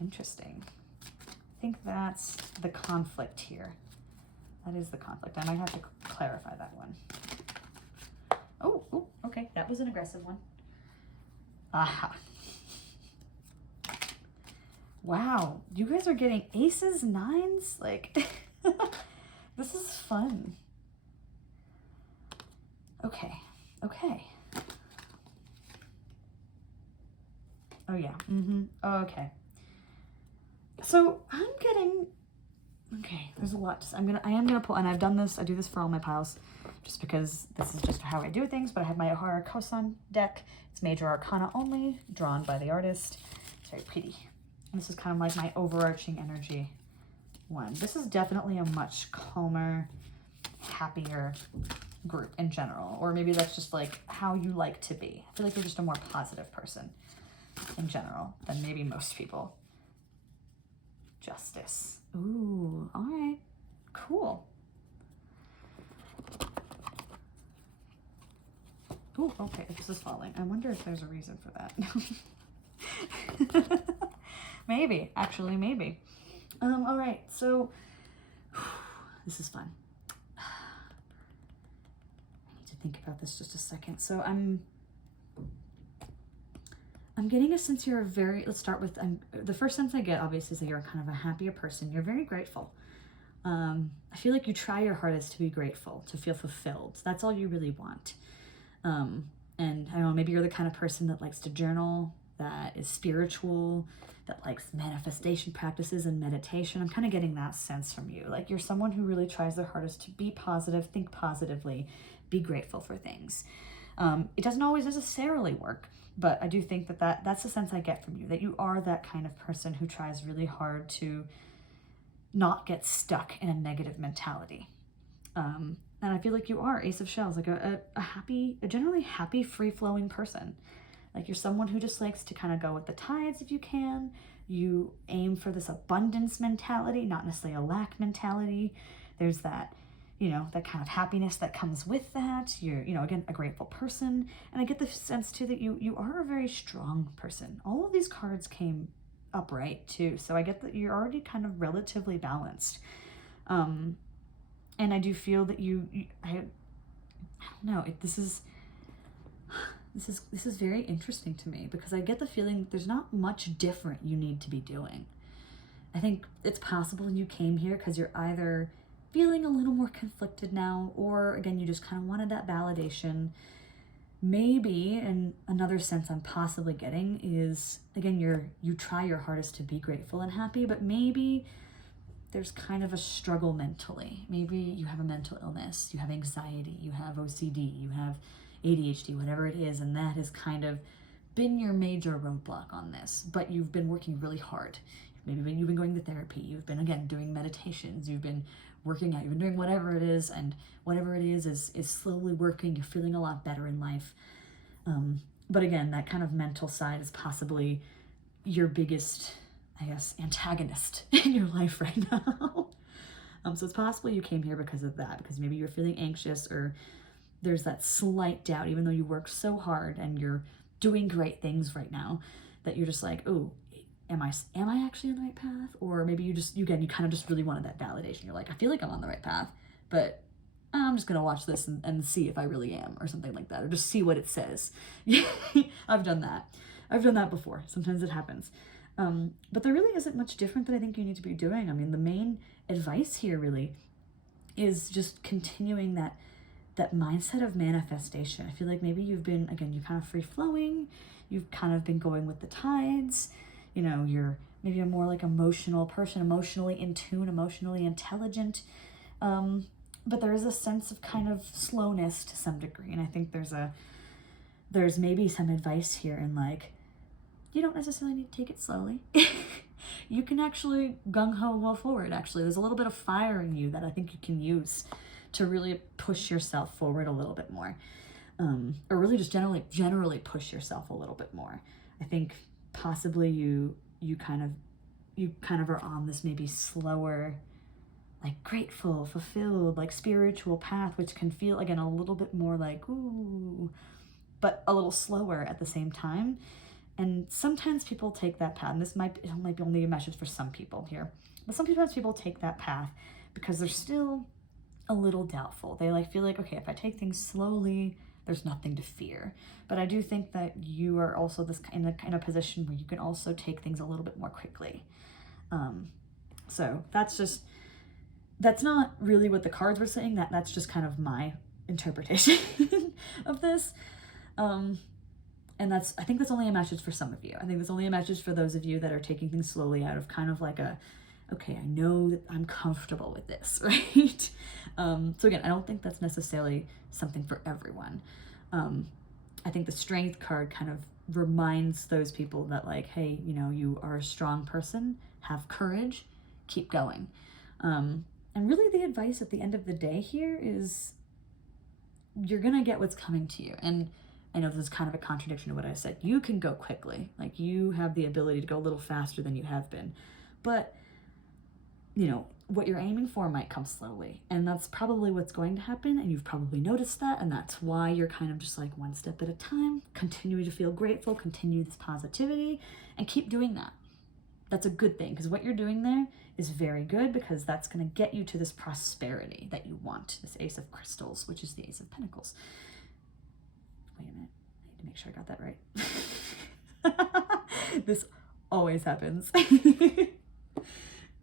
Interesting. I think that's the conflict here. That is the conflict. I might have to clarify that one. Oh, okay, that was an aggressive one. Aha. Wow, you guys are getting aces, 9s? Like, this is fun. Okay. Oh, yeah. Okay. So I'm getting, okay, there's a lot. I am gonna pull, and I've done this, I do this for all my piles, just because this is just how I do things, but I have my Ohara Kosan deck. It's Major Arcana only, drawn by the artist. It's very pretty. And this is kind of like my overarching energy one. This is definitely a much calmer, happier group in general. Or maybe that's just like how you like to be. I feel like you're just a more positive person in general than maybe most people. Justice. Ooh, all right, cool. Ooh, okay, this is falling. I wonder if there's a reason for that. Maybe, actually, maybe. All right, so this is fun. I need to think about this just a second. So I'm getting a sense you're very, let's start with, the first sense I get, obviously, is that you're kind of a happier person. You're very grateful. I feel like you try your hardest to be grateful, to feel fulfilled. That's all you really want. And I don't know, maybe you're the kind of person that likes to journal, that is spiritual, that likes manifestation practices and meditation. I'm kind of getting that sense from you. Like you're someone who really tries their hardest to be positive, think positively, be grateful for things. It doesn't always necessarily work, but I do think that's the sense I get from you, that you are that kind of person who tries really hard to not get stuck in a negative mentality. And I feel like you are Ace of Shells, like a generally happy, free-flowing person. Like you're someone who just likes to kind of go with the tides if you can. You aim for this abundance mentality, not necessarily a lack mentality. There's that, that kind of happiness that comes with that. You're, again, a grateful person. And I get the sense too that you are a very strong person. All of these cards came upright too. So I get that you're already kind of relatively balanced. And I do feel that I don't know, this is very interesting to me because I get the feeling that there's not much different you need to be doing. I think it's possible you came here because you're either feeling a little more conflicted now, or again, you just kind of wanted that validation. Maybe, and another sense I'm possibly getting is, again, you try your hardest to be grateful and happy, but maybe there's kind of a struggle mentally. Maybe you have a mental illness, you have anxiety, you have OCD, you have ADHD, whatever it is, and that has kind of been your major roadblock on this, but you've been working really hard. Maybe you've been going to therapy, you've been, again, doing meditations, you've been working out, you've been doing whatever it is, and whatever it is slowly working, you're feeling a lot better in life. But again, that kind of mental side is possibly your biggest, I guess, antagonist in your life right now. So it's possible you came here because of that, because maybe you're feeling anxious, or there's that slight doubt, even though you work so hard and you're doing great things right now, that you're just like, oh, am I actually on the right path? Or maybe you kind of just really wanted that validation. You're like, I feel like I'm on the right path, but I'm just gonna watch this and see if I really am, or something like that, or just see what it says. I've done that before. Sometimes it happens. But there really isn't much different that I think you need to be doing. I mean, the main advice here really is just continuing that mindset of manifestation. I feel like maybe you've been, again, you're kind of free flowing. You've kind of been going with the tides. You know, you're maybe a more like emotional person, emotionally in tune, emotionally intelligent. But there is a sense of kind of slowness to some degree. And I think there's maybe some advice here in like, you don't necessarily need to take it slowly. You can actually gung-ho go forward, actually. There's a little bit of fire in you that I think you can use to really push yourself forward a little bit more. Or really just generally push yourself a little bit more. I think possibly you kind of are on this maybe slower, like grateful, fulfilled, like spiritual path, which can feel, again, a little bit more like, ooh, but a little slower at the same time. And sometimes people take that path, and it might be only a message for some people here, but sometimes people take that path because they're still a little doubtful. They like feel like, okay, if I take things slowly, there's nothing to fear. But I do think that you are also in a position where you can also take things a little bit more quickly. So that's not really what the cards were saying. That's just kind of my interpretation of this. And I think that's only a message for some of you. I think that's only a message for those of you that are taking things slowly out of kind of like okay, I know that I'm comfortable with this, right? So again, I don't think that's necessarily something for everyone. I think the Strength card kind of reminds those people that like, hey, you know, you are a strong person, have courage, keep going. And really the advice at the end of the day here is you're gonna get what's coming to you. And I know this is kind of a contradiction to what I said. You can go quickly. Like, you have the ability to go a little faster than you have been. But, you know, what you're aiming for might come slowly. And that's probably what's going to happen. And you've probably noticed that. And that's why you're kind of just like one step at a time. Continue to feel grateful. Continue this positivity. And keep doing that. That's a good thing. Because what you're doing there is very good. Because that's going to get you to this prosperity that you want. This Ace of Crystals, which is the Ace of Pentacles. Wait a minute, I need to make sure I got that right. This always happens.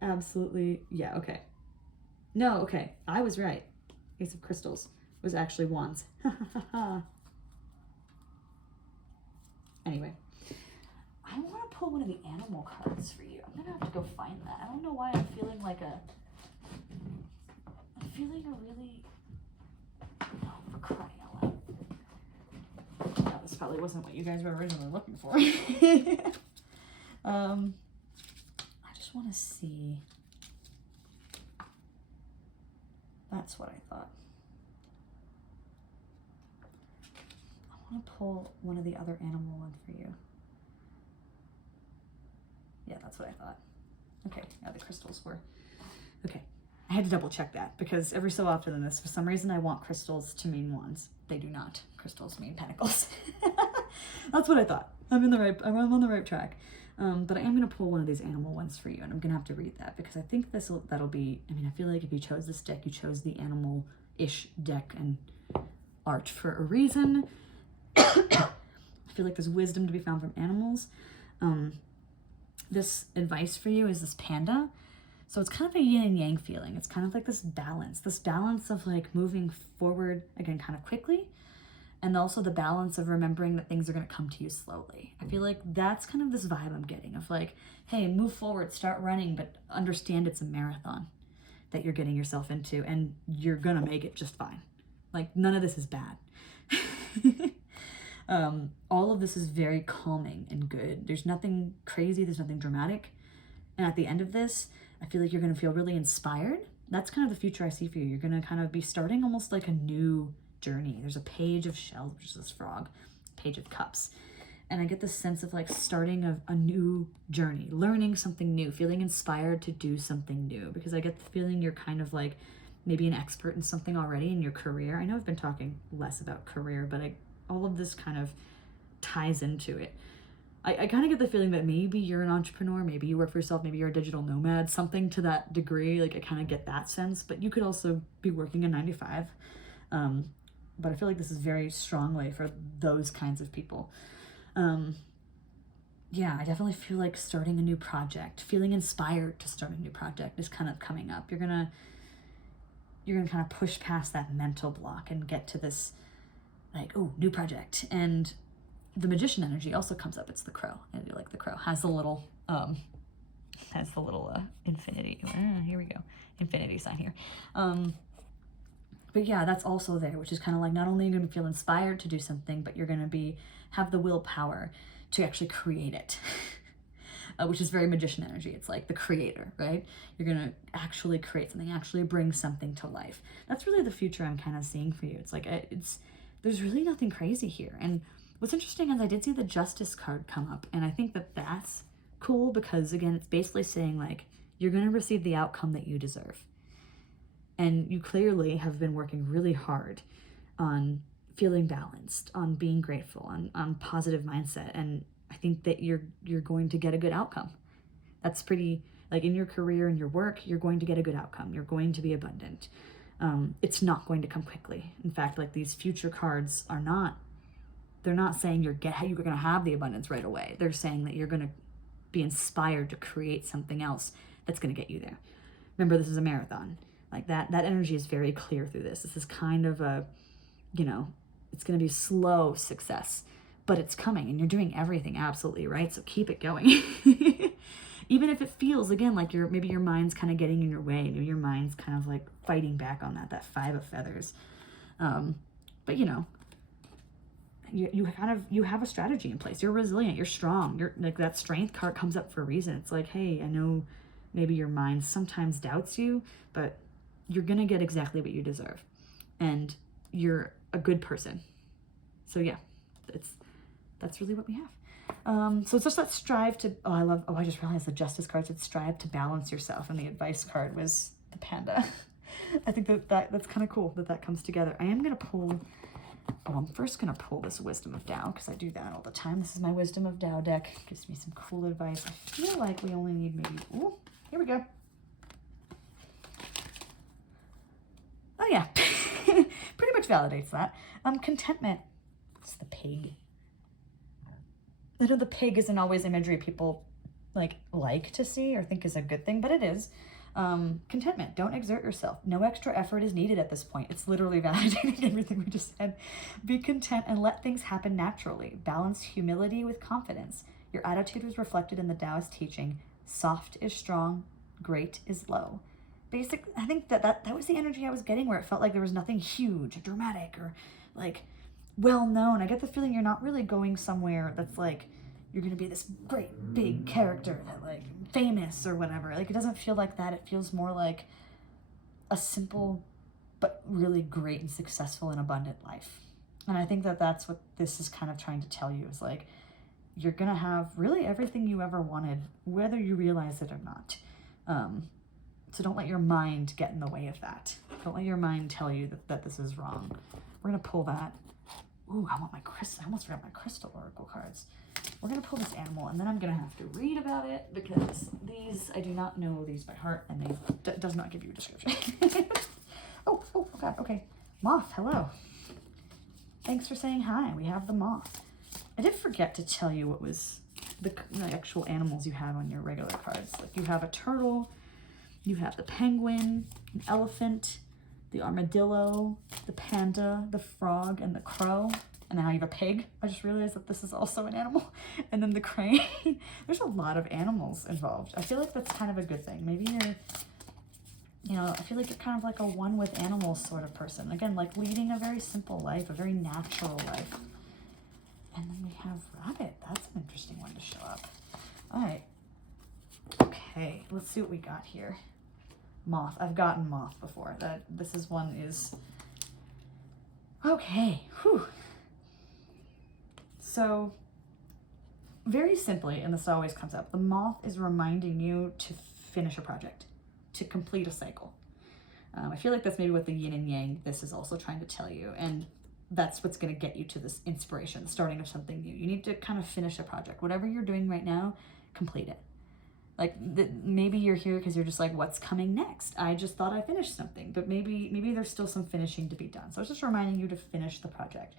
Absolutely, yeah, okay. No, okay, I was right. Ace of Crystals was actually Wands. Really. I want to pull one of the animal cards for you. I'm gonna have to go find that. I don't know why I'm feeling like I'm feeling a really, oh, for crying out loud. No, this probably wasn't what you guys were originally looking for. I just want to see. That's what I thought. I want to pull one of the other animal ones for you. Yeah, that's what I thought. Okay, yeah, the crystals were. Okay, I had to double check that because every so often in this, for some reason, I want crystals to mean wands. They do not. Crystals mean pentacles. That's what I thought. I'm on the right track. But I am going to pull one of these animal ones for you, and I'm going to have to read that because I think that'll be, I mean, I feel like if you chose this deck, you chose the animal-ish deck and art for a reason. I feel like there's wisdom to be found from animals. This advice for you is this panda. So it's kind of a yin and yang feeling. It's kind of like this balance of like moving forward again kind of quickly, and also the balance of remembering that things are going to come to you slowly. I feel like that's kind of this vibe I'm getting of like, hey, move forward, start running, but understand it's a marathon that you're getting yourself into, and you're going to make it just fine. Like, none of this is bad. All of this is very calming and good. There's nothing crazy. There's nothing dramatic. And at the end of this, I feel like you're going to feel really inspired. That's kind of the future I see for you. You're going to kind of be starting almost like a new journey. There's a page of shells, which is this frog, page of cups. And I get this sense of like starting a new journey, learning something new, feeling inspired to do something new, because I get the feeling you're kind of like maybe an expert in something already in your career. I know I've been talking less about career, but all of this kind of ties into it. I kind of get the feeling that maybe you're an entrepreneur, maybe you work for yourself, maybe you're a digital nomad, something to that degree. Like I kind of get that sense, but you could also be working a 9 to 5. But I feel like this is very strongly for those kinds of people. Yeah, I definitely feel like starting a new project, feeling inspired to start a new project is kind of coming up. You're gonna kind of push past that mental block and get to this like, oh, new project. And the magician energy also comes up. It's the crow. I do like the crow. Has the little infinity. Here we go. Infinity sign here. But yeah, that's also there, which is kind of like not only are you going to feel inspired to do something, but you're going to have the willpower to actually create it, which is very magician energy. It's like the creator, right? You're going to actually create something, actually bring something to life. That's really the future I'm kind of seeing for you. It's like, there's really nothing crazy here. And what's interesting is I did see the Justice card come up, and I think that that's cool because, again, it's basically saying, like, you're going to receive the outcome that you deserve. And you clearly have been working really hard on feeling balanced, on being grateful, on positive mindset. And I think that you're going to get a good outcome. That's pretty, like, in your career and your work, you're going to get a good outcome. You're going to be abundant. It's not going to come quickly. In fact, like, these future cards they're not saying you're going to have the abundance right away. They're saying that you're going to be inspired to create something else that's going to get you there. Remember, this is a marathon. Like that energy is very clear through this. This is kind of a, it's going to be slow success, but it's coming and you're doing everything absolutely right. So keep it going. Even if it feels, again, like maybe your mind's kind of getting in your way. Maybe your mind's kind of like fighting back on that 5 of feathers. But you have a strategy in place. You're resilient. You're strong. You're like, that strength card comes up for a reason. It's like, hey, I know maybe your mind sometimes doubts you, but you're going to get exactly what you deserve. And you're a good person. So yeah, that's really what we have. So it's just that strive to, I just realized the Justice card said strive to balance yourself. And the advice card was the panda. I think that's kind of cool that comes together. I am going to pull, I'm first going to pull this Wisdom of Tao because I do that all the time. This is my Wisdom of Tao deck. Gives me some cool advice. I feel like we only need maybe, here we go. Oh yeah, pretty much validates that. Contentment. It's the pig. I know the pig isn't always imagery people like to see or think is a good thing, but it is. Contentment. Don't exert yourself. No extra effort is needed at this point. It's literally validating everything we just said. Be content and let things happen naturally. Balance humility with confidence. Your attitude was reflected in the Taoist teaching. Soft is strong, great is low. I think that was the energy I was getting, where it felt like there was nothing huge or dramatic or like well known. I get the feeling you're not really going somewhere that's like you're gonna be this great big character that like famous or whatever. Like, it doesn't feel like that. It feels more like a simple but really great and successful and abundant life. And I think that that's what this is kind of trying to tell you, is like you're gonna have really everything you ever wanted, whether you realize it or not. So don't let your mind get in the way of that. Don't let your mind tell you that this is wrong. We're going to pull that. Ooh, I almost forgot my crystal oracle cards. We're going to pull this animal, and then I'm going to have to read about it, because I do not know these by heart, and does not give you a description. oh, God, okay. Moth, hello. Thanks for saying hi. We have the moth. I did forget to tell you what was the actual animals you have on your regular cards. Like, you have a turtle, you have the penguin, an elephant, the armadillo, the panda, the frog, and the crow. And now you have a pig. I just realized that this is also an animal. And then the crane. There's a lot of animals involved. I feel like that's kind of a good thing. Maybe I feel like you're kind of like a one with animals sort of person. Again, like leading a very simple life, a very natural life. And then we have rabbit. That's an interesting one to show up. All right. Okay, let's see what we got here. Moth. I've gotten moth before. Okay. Whew. So very simply, and this always comes up, the moth is reminding you to finish a project, to complete a cycle. I feel like that's maybe what the yin and yang this is also trying to tell you, and that's what's going to get you to this inspiration, the starting of something new. You need to kind of finish a project. Whatever you're doing right now, complete it. Like maybe you're here because you're just like, what's coming next? I just thought I finished something, but maybe there's still some finishing to be done. So it's just reminding you to finish the project.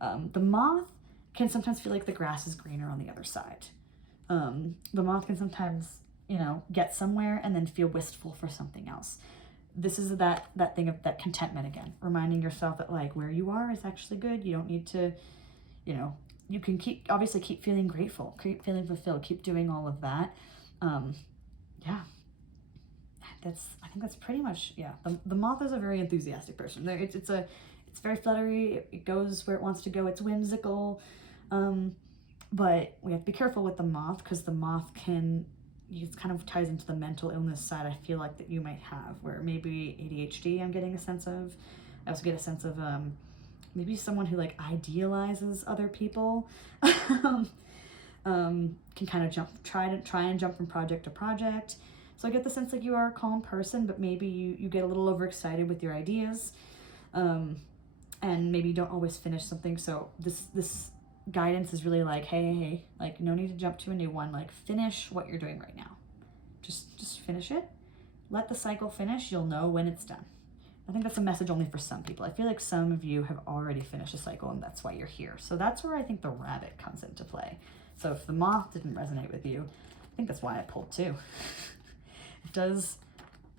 The moth can sometimes feel like the grass is greener on the other side. The moth can sometimes, you know, get somewhere and then feel wistful for something else. This is that thing of that contentment again, reminding yourself that like where you are is actually good. You don't need to, you know, you can obviously keep feeling grateful, keep feeling fulfilled, keep doing all of that. Yeah, I think that's pretty much, yeah. The moth is a very enthusiastic person. It's very fluttery. It goes where it wants to go. It's whimsical. But we have to be careful with the moth because the moth it kind of ties into the mental illness side, I feel like, that you might have, where maybe ADHD I'm getting a sense of. I also get a sense of maybe someone who like idealizes other people. Can kind of try and jump from project to project. So I get the sense like you are a calm person, but maybe you get a little overexcited with your ideas, and maybe you don't always finish something. So this guidance is really like, hey, like no need to jump to a new one. Like finish what you're doing right now. Just finish it. Let the cycle finish. You'll know when it's done. I think that's a message only for some people. I feel like some of you have already finished a cycle and that's why you're here. So that's where I think the rabbit comes into play. So if the moth didn't resonate with you, I think that's why I pulled two. It does.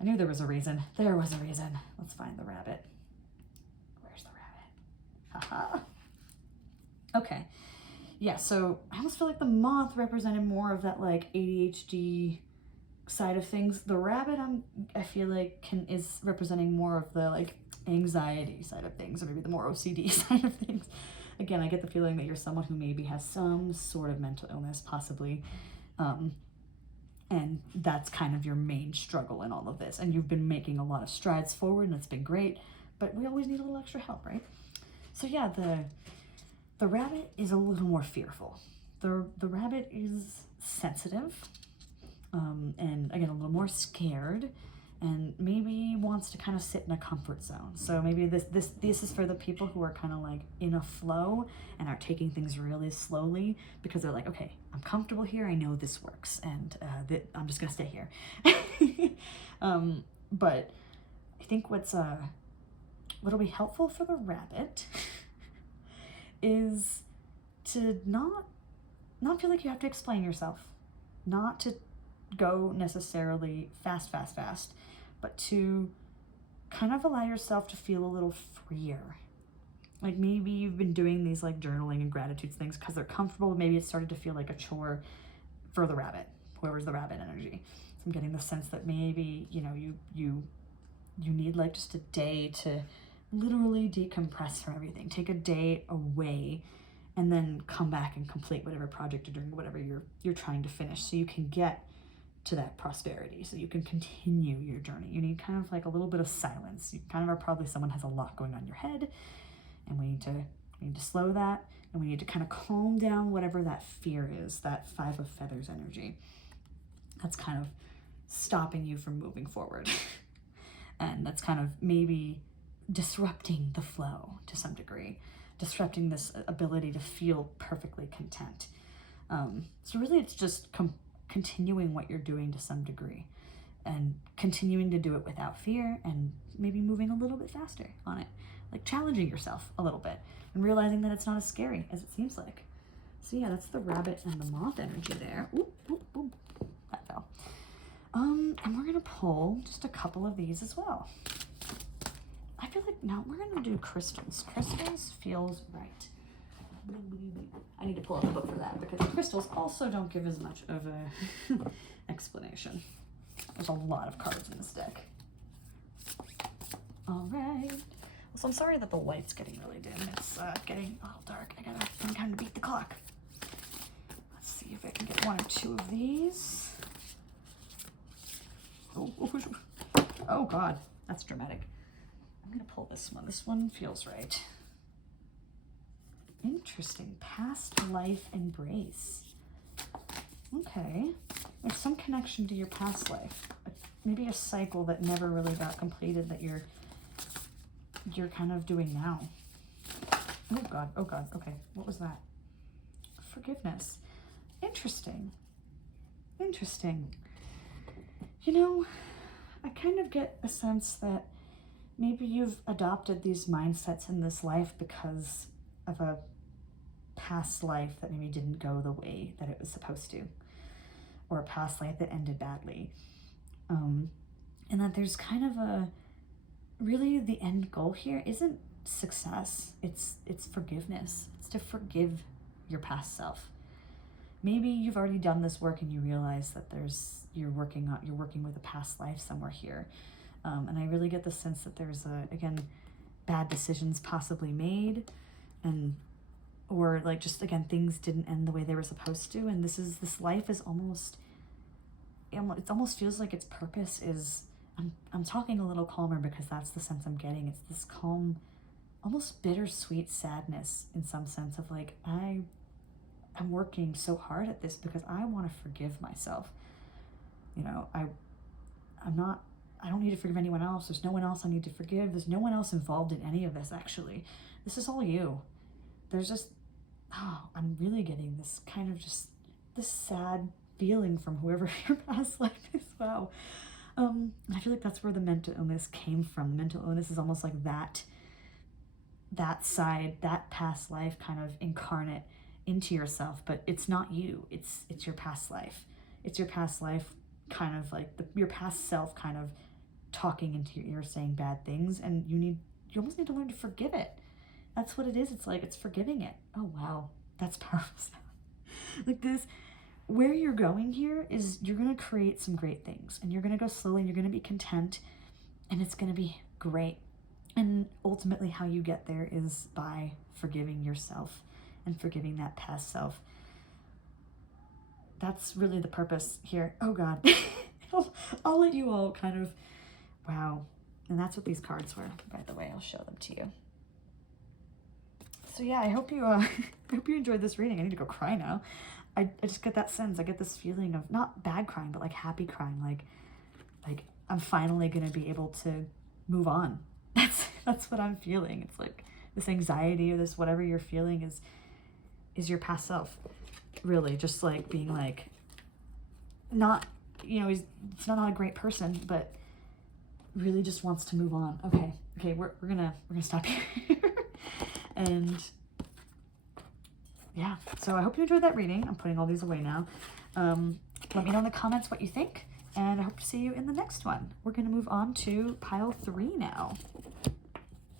I knew there was a reason. There was a reason. Let's find the rabbit. Where's the rabbit? Haha. Okay. Yeah, so I almost feel like the moth represented more of that like ADHD side of things. The rabbit I feel like is representing more of the like anxiety side of things, or maybe the more OCD side of things. Again, I get the feeling that you're someone who maybe has some sort of mental illness, possibly, and that's kind of your main struggle in all of this. And you've been making a lot of strides forward, and it's been great, but we always need a little extra help, right? So yeah, the rabbit is a little more fearful. The rabbit is sensitive, and again, a little more scared, and maybe wants to kind of sit in a comfort zone. So maybe this is for the people who are kind of like in a flow and are taking things really slowly because they're like, okay, I'm comfortable here. I know this works, and I'm just gonna stay here. But I think what'll be helpful for the rabbit is to not feel like you have to explain yourself, not to go necessarily fast, but to kind of allow yourself to feel a little freer. Like maybe you've been doing these like journaling and gratitudes things because they're comfortable. Maybe it started to feel like a chore for the rabbit, whoever's the rabbit energy. So I'm getting the sense that maybe, you know, you need like just a day to literally decompress from everything. Take a day away and then come back and complete whatever project you're doing, whatever you're trying to finish, so you can get to that prosperity, so you can continue your journey. You need kind of like a little bit of silence. You kind of are probably someone has a lot going on in your head, and we need to slow that, and we need to kind of calm down whatever that fear is, that 5 of feathers energy that's kind of stopping you from moving forward. And that's kind of maybe disrupting the flow to some degree, disrupting this ability to feel perfectly content. So really it's just continuing what you're doing to some degree, and continuing to do it without fear, and maybe moving a little bit faster on it, like challenging yourself a little bit and realizing that it's not as scary as it seems like. So yeah, that's the rabbit and the moth energy there. Oop, oop, oop. That fell. And we're gonna pull just a couple of these as well. I feel like now we're gonna do crystals. Crystals feels right. I need to pull up a book for that because crystals also don't give as much of a explanation. There's a lot of cards in this deck. All right. So I'm sorry that the light's getting really dim. It's getting a little dark. I'm kind of beat the clock. Let's see if I can get 1 or 2 of these. Oh God, that's dramatic. I'm gonna pull this one. This one feels right. Interesting. Past life embrace. Okay. There's some connection to your past life. Maybe a cycle that never really got completed that you're kind of doing now. Oh God, oh God, okay. What was that? Forgiveness. Interesting. Interesting. You know, I kind of get a sense that maybe you've adopted these mindsets in this life because of a past life that maybe didn't go the way that it was supposed to, or a past life that ended badly. And that there's kind of a, really the end goal here isn't success, it's forgiveness. It's to forgive your past self. Maybe you've already done this work and you realize that you're working with a past life somewhere here. And I really get the sense that there's again, bad decisions possibly made, or like just again, things didn't end the way they were supposed to. And this life is almost, it almost feels like its purpose is, I'm talking a little calmer because that's the sense I'm getting. It's this calm, almost bittersweet sadness in some sense of like, I'm working so hard at this because I want to forgive myself. You know, I don't need to forgive anyone else. There's no one else I need to forgive. There's no one else involved in any of this, actually. This is all you. There's just, I'm really getting this kind of just, this sad feeling from whoever your past life is. Wow. I feel like that's where the mental illness came from. The mental illness is almost like that side, that past life kind of incarnate into yourself, but it's not you. It's your past life. It's your past life kind of like your past self kind of talking into your ear, saying bad things, and you almost need to learn to forgive it. That's what it is. It's like, it's forgiving it. Oh wow, that's powerful. Like this, where you're going here is you're going to create some great things, and you're going to go slowly, and you're going to be content, and it's going to be great. And ultimately how you get there is by forgiving yourself and forgiving that past self. That's really the purpose here. Oh God. I'll let you all kind of, wow. And that's what these cards were, by the way. I'll show them to you. So yeah, I hope you enjoyed this reading. I need to go cry now. I just get that sense. I get this feeling of not bad crying, but like happy crying. Like I'm finally gonna be able to move on. That's what I'm feeling. It's like this anxiety or this whatever you're feeling is your past self. Really, just like being like, not, you know, it's not a great person, but really just wants to move on. Okay, we're gonna stop here. And yeah, so I hope you enjoyed that reading. I'm putting all these away now. Let me know in the comments what you think, and I hope to see you in the next one. We're gonna move on to pile 3 now.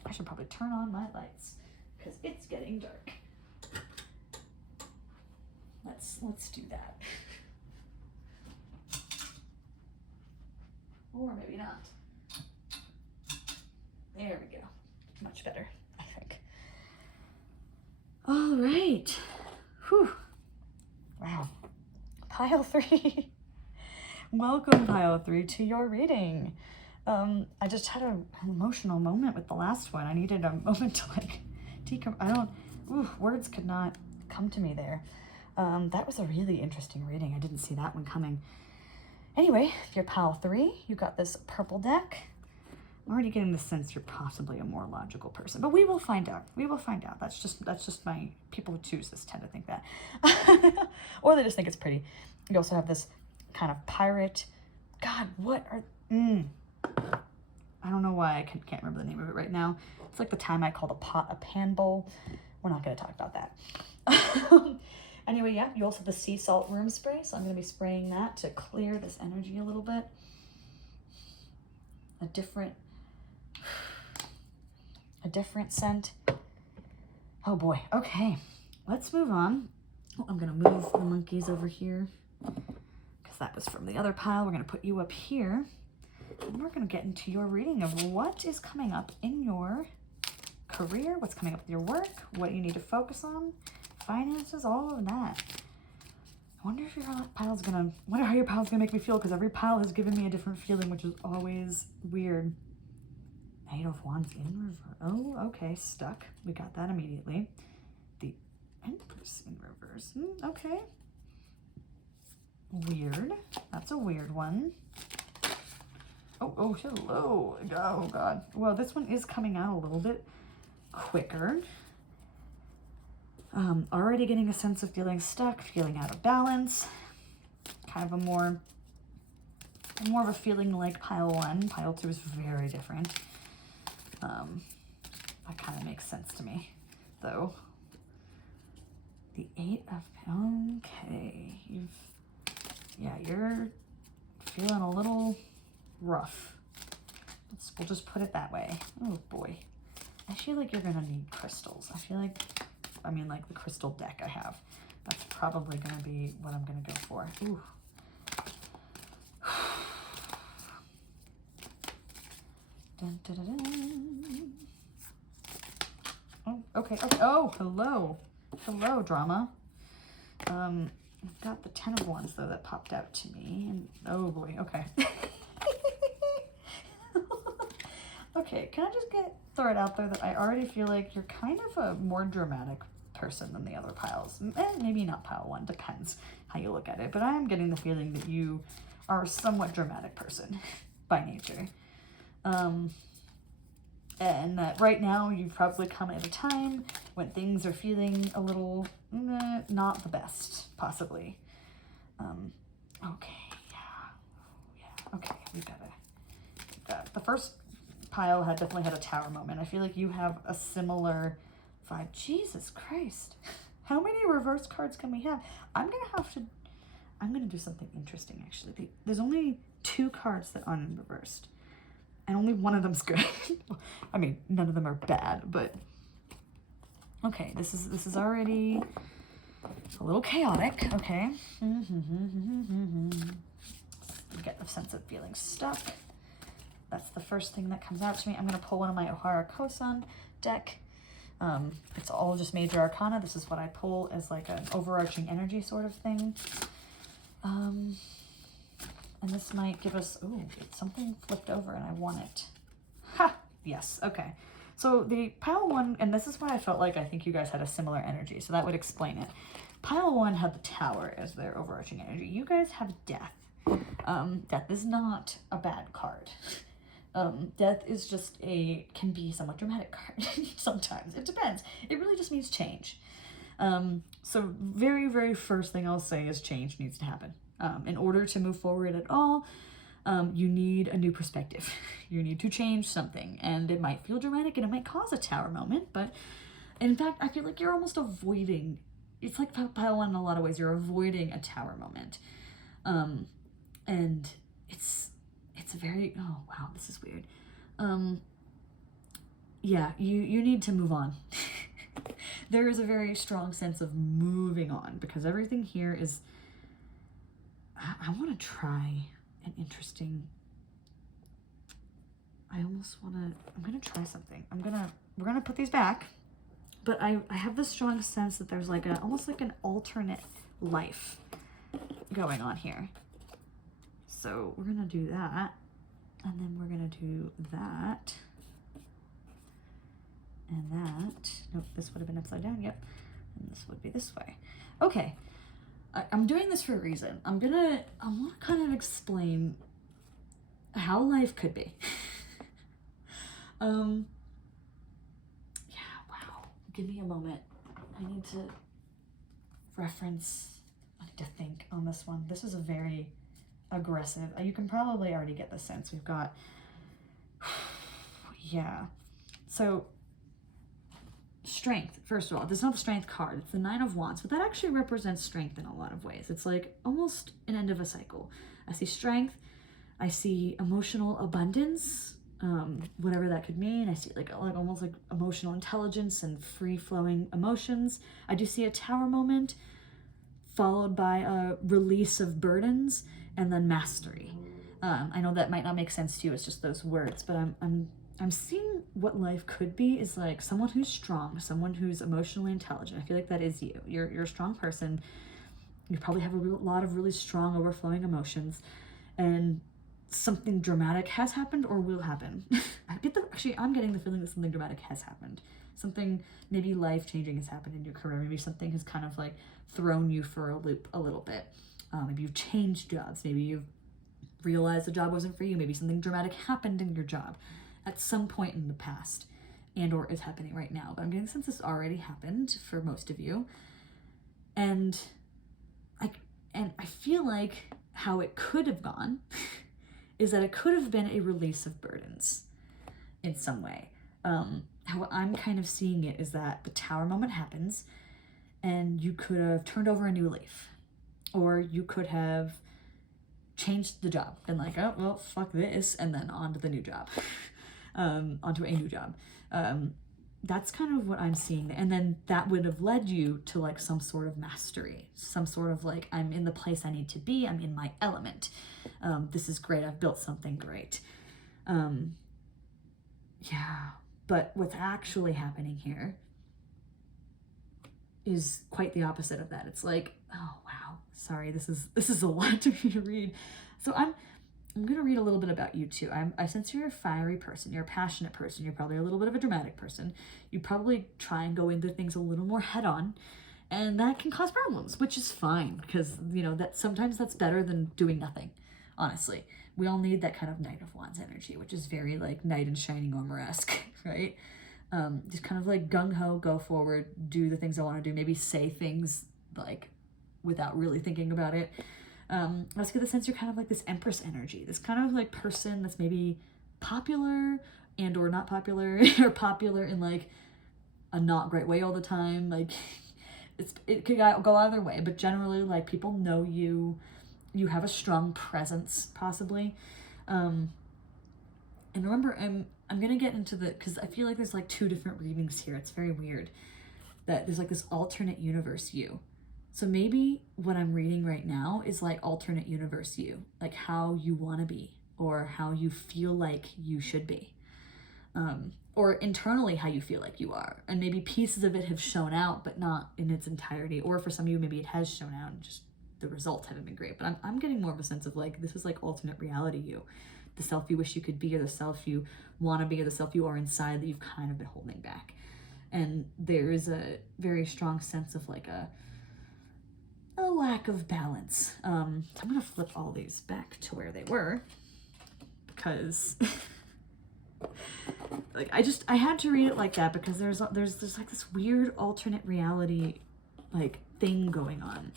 I should probably turn on my lights because it's getting dark. Let's do that. Or maybe not. There we go. Much better, I think. All right. Whew. Wow. Pile 3. Welcome, pile 3, to your reading. I just had an emotional moment with the last one. I needed a moment to like words could not come to me there. That was a really interesting reading. I didn't see that one coming. Anyway, if you're pile 3, you got this purple deck. I'm already getting the sense you're possibly a more logical person, but we will find out. We will find out. That's just my, people who choose this tend to think that. Or they just think it's pretty. You also have this kind of pirate. God, what are, I don't know why I can't remember the name of it right now. It's like the time I called a pot a pan bowl. We're not going to talk about that. Anyway, yeah, you also have the sea salt room spray, so I'm going to be spraying that to clear this energy a little bit. A different scent. Oh boy, okay, let's move on. Oh, I'm going to move the monkeys over here because that was from the other pile. We're going to put you up here, and we're going to get into your reading of what is coming up in your career, what's coming up with your work, what you need to focus on, finances, all of that. I wonder if wonder how your pile's gonna make me feel, because every pile has given me a different feeling, which is always weird. 8 of Wands in reverse. Oh, okay, stuck. We got that immediately. The Empress in reverse. Okay. Weird. That's a weird one. Oh, hello. Oh, God. Well, this one is coming out a little bit quicker. Already getting a sense of feeling stuck, feeling out of balance. Kind of a more of a feeling like pile 1. Pile 2 is very different. That kind of makes sense to me, though. The 8 of... Okay. You're feeling a little rough. We'll just put it that way. Oh, boy. I feel like you're going to need crystals. like the crystal deck I have. That's probably going to be what I'm going to go for. Ooh. Dun, dun, dun, dun. Oh, okay. Oh, hello. Hello, drama. I've got the 10 of Wands, though, that popped out to me. And oh, boy. Okay. Okay, can I just throw it out there that I already feel like you're kind of a more dramatic person than the other piles. Maybe not pile 1, depends how you look at it. But I am getting the feeling that you are a somewhat dramatic person by nature. And that right now you've probably come at a time when things are feeling a little not the best, possibly. Okay, yeah, okay, we got it. The first pile definitely had a tower moment. I feel like you have a similar vibe. Jesus Christ. How many reverse cards can we have? I'm gonna do something interesting, actually. There's only 2 cards that aren't reversed. And only one of them's good. I mean, none of them are bad, but okay, this is already a little chaotic. Okay. Get a sense of feeling stuck. That's the first thing that comes out to me. I'm gonna pull one of my Ohara Kosan deck. It's all just major arcana. This is what I pull as like an overarching energy sort of thing. And this might give us, ooh, it's something flipped over and I want it. Ha! Yes, okay. So the pile 1, and this is why I felt like I think you guys had a similar energy, so that would explain it. Pile 1 had the Tower as their overarching energy. You guys have Death. Death is not a bad card. Death is just can be a somewhat dramatic card sometimes. It depends. It really just means change. So very, very first thing I'll say is change needs to happen. In order to move forward at all, you need a new perspective. You need to change something, and it might feel dramatic and it might cause a tower moment, but in fact, I feel like you're almost avoiding, it's like pile 1 in a lot of ways, you're avoiding a tower moment. And it's a very, oh wow, this is weird. Yeah, you need to move on. There is a very strong sense of moving on, because everything here is, I want to try an interesting, I'm going to try something. We're going to put these back, but I have this strong sense that there's like almost like an alternate life going on here. So we're going to do that, and then we're going to do that, and that. Nope, this would have been upside down, yep. And this would be this way. Okay. I'm doing this for a reason. I want to kind of explain how life could be. Yeah, wow. Give me a moment. I need to reference, I need to think on this one. This is a very aggressive, you can probably already get the sense. We've got, yeah. So, strength, first of all, this is not the strength card, it's the 9 of Wands, but that actually represents strength in a lot of ways. It's like almost an end of a cycle. I see strength, I see emotional abundance, whatever that could mean. I see like almost like emotional intelligence and free-flowing emotions. I do see a tower moment followed by a release of burdens and then mastery. I know that might not make sense to you, it's just those words, but I'm seeing what life could be is like someone who's strong, someone who's emotionally intelligent. I feel like that is you. You're a strong person. You probably have a lot of really strong overflowing emotions, and something dramatic has happened or will happen. Actually, I'm getting the feeling that something dramatic has happened. Something maybe life-changing has happened in your career. Maybe something has kind of like thrown you for a loop a little bit. Maybe you've changed jobs. Maybe you've realized the job wasn't for you. Maybe something dramatic happened in your job at some point in the past and or is happening right now. But I'm getting the sense this already happened for most of you. And I feel like how it could have gone is that it could have been a release of burdens in some way. How I'm kind of seeing it is that the Tower moment happens and you could have turned over a new leaf, or you could have changed the job, been like, oh, well, fuck this, and then on to the new job, onto a new job. That's kind of what I'm seeing. And then that would have led you to like some sort of mastery, some sort of like, I'm in the place I need to be, I'm in my element. This is great, I've built something great. Yeah, but what's actually happening here is quite the opposite of that. It's like, oh wow, sorry, this is a lot to me to read. So I'm gonna read a little bit about you too. I sense you're a fiery person, you're a passionate person, you're probably a little bit of a dramatic person. You probably try and go into things a little more head on, and that can cause problems, which is fine, because you know that sometimes that's better than doing nothing. Honestly, we all need that kind of Knight of Wands energy, which is very like knight in shining armor-esque, right? Just kind of like gung-ho, go forward, do the things I want to do, maybe say things like without really thinking about it. I also get the sense you're kind of like this Empress energy, this kind of like person that's maybe popular and or not popular, or popular in like a not great way all the time. Like it could go either way, but generally like people know you, you have a strong presence possibly. And remember, I'm gonna get into the, because I feel like there's like two different readings here. It's very weird that there's like this alternate universe you. So maybe what I'm reading right now is like alternate universe you, like how you want to be, or how you feel like you should be, or internally how you feel like you are. And maybe pieces of it have shown out, but not in its entirety. Or for some of you, maybe it has shown out and just the results haven't been great. But I'm getting more of a sense of like, this is like alternate reality you, the self you wish you could be, or the self you want to be, or the self you are inside that you've kind of been holding back. And there is a very strong sense of like a lack of balance. I'm gonna flip all these back to where they were, because like I had to read it like that, because there's like this weird alternate reality like thing going on.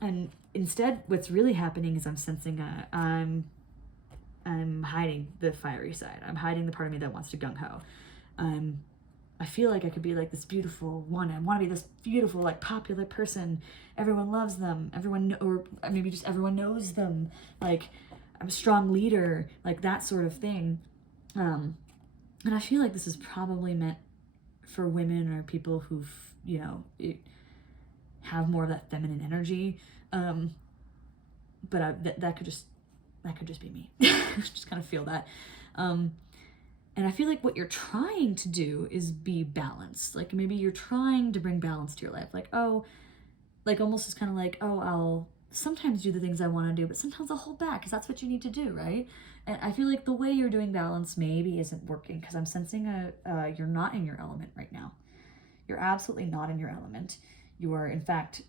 And instead what's really happening is I'm sensing I'm hiding the fiery side. I'm hiding the part of me that wants to gung-ho. I feel like I could be like this beautiful one. I want to be this beautiful, like popular person. Everyone loves them. Or maybe just everyone knows them. Like I'm a strong leader, like that sort of thing. And I feel like this is probably meant for women or people who've, you know, have more of that feminine energy. But that could just be me. Just kind of feel that. And I feel like what you're trying to do is be balanced. Like maybe you're trying to bring balance to your life. Like, oh, like almost just kind of like, oh, I'll sometimes do the things I want to do, but sometimes I'll hold back because that's what you need to do, right? And I feel like the way you're doing balance maybe isn't working, because I'm sensing you're not in your element right now. You're absolutely not in your element. You are, in fact,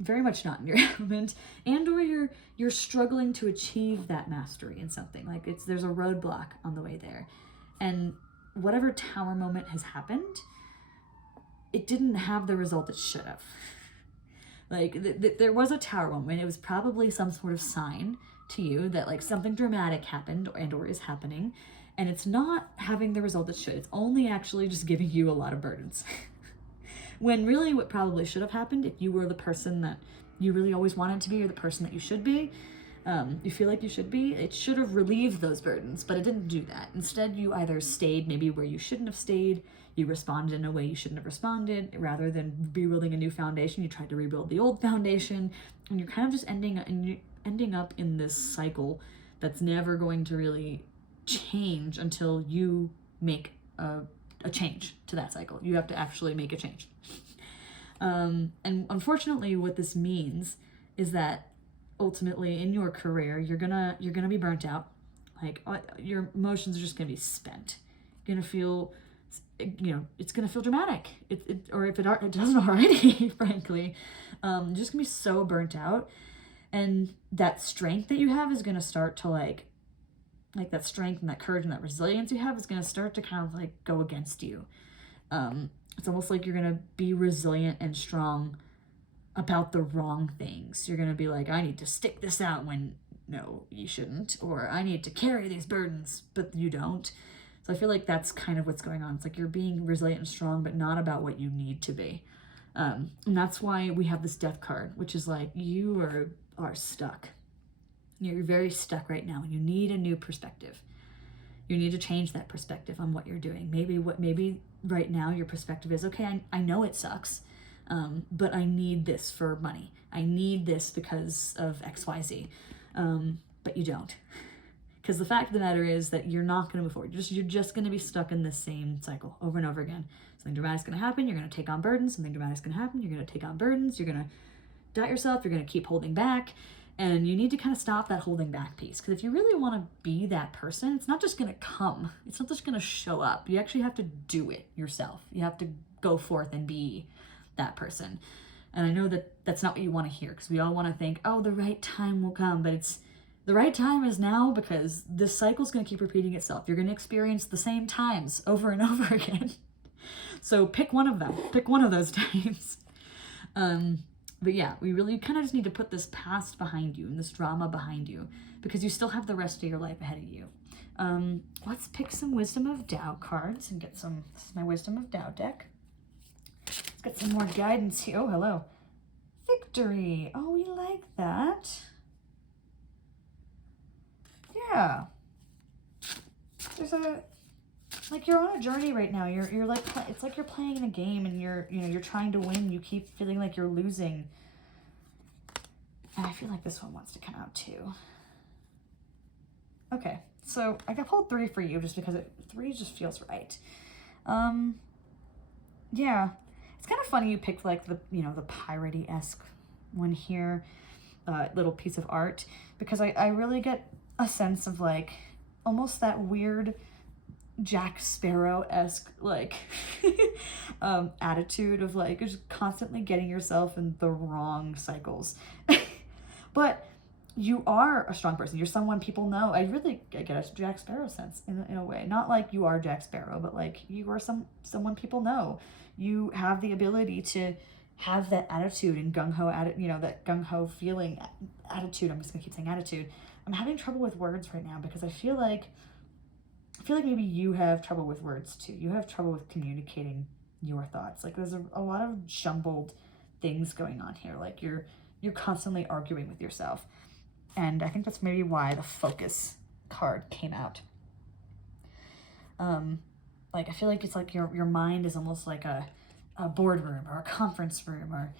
very much not in your element, and or you're struggling to achieve that mastery in something. Like there's a roadblock on the way there. And whatever Tower moment has happened, it didn't have the result it should have. Like there was a Tower moment. It was probably some sort of sign to you that like something dramatic happened and or is happening, and it's not having the result it should. It's only actually just giving you a lot of burdens. When really what probably should have happened, if you were the person that you really always wanted to be, or the person that you should be, you feel like you should be, it should have relieved those burdens, but it didn't do that. Instead, you either stayed maybe where you shouldn't have stayed, you responded in a way you shouldn't have responded. Rather than rebuilding a new foundation, you tried to rebuild the old foundation, and you're kind of just ending up in this cycle that's never going to really change until you make a change to that cycle. You have to actually make a change. And unfortunately, what this means is that ultimately in your career, you're gonna be burnt out. Like your emotions are just gonna be spent. You're gonna feel it's going to feel dramatic. Or if it doesn't already, frankly, you're just going to be so burnt out. And that strength that you have is going to start to like that strength and that courage and that resilience you have is going to start to kind of like go against you. It's almost like you're going to be resilient and strong about the wrong things. You're going to be like, I need to stick this out when no, you shouldn't. Or I need to carry these burdens, but you don't. So I feel like that's kind of what's going on. It's like you're being resilient and strong, but not about what you need to be. And that's why we have this death card, which is like you are stuck. You're very stuck right now. You need a new perspective. You need to change that perspective on what you're doing. Maybe right now your perspective is, okay, I know it sucks, but I need this for money. I need this because of XYZ. But you don't. Because the fact of the matter is that you're not going to move forward. You're just going to be stuck in the same cycle over and over again. Something dramatic is going to happen. You're going to take on burdens. Something dramatic is going to happen. You're going to take on burdens. You're going to doubt yourself. You're going to keep holding back. And you need to kind of stop that holding back piece. Because if you really want to be that person, it's not just going to come. It's not just going to show up. You actually have to do it yourself. You have to go forth and be that person. And I know that that's not what you want to hear. Because we all want to think, oh, the right time will come. But the right time is now, because this cycle is going to keep repeating itself. You're going to experience the same times over and over again. So pick one of them. Pick one of those times. But yeah, we really kind of just need to put this past behind you and this drama behind you, because you still have the rest of your life ahead of you. Let's pick some Wisdom of Tao cards and get some. This is my Wisdom of Tao deck. Let's get some more guidance here. Oh, hello. Victory. Oh, we like that. Yeah. There's like you're on a journey right now. You're like, it's like you're playing a game and you're trying to win. You keep feeling like you're losing. And I feel like this one wants to come out too. Okay, so I pulled 3 for you just because 3 just feels right. Yeah, it's kind of funny you picked like the piratey-esque one here, little piece of art, because I really get a sense of like almost that weird Jack Sparrow-esque like attitude of like just constantly getting yourself in the wrong cycles. But you are a strong person. You're someone people know. I get a Jack Sparrow sense in a way. Not like you are Jack Sparrow, but like you are someone people know. You have the ability to have that attitude and gung-ho that gung-ho feeling attitude. I'm just gonna keep saying attitude. I'm having trouble with words right now because I feel like maybe you have trouble with words too. You have trouble with communicating your thoughts. Like there's a lot of jumbled things going on here. Like you're constantly arguing with yourself. And I think that's maybe why the Focus card came out. Like I feel like it's like your mind is almost like a boardroom or a conference room, or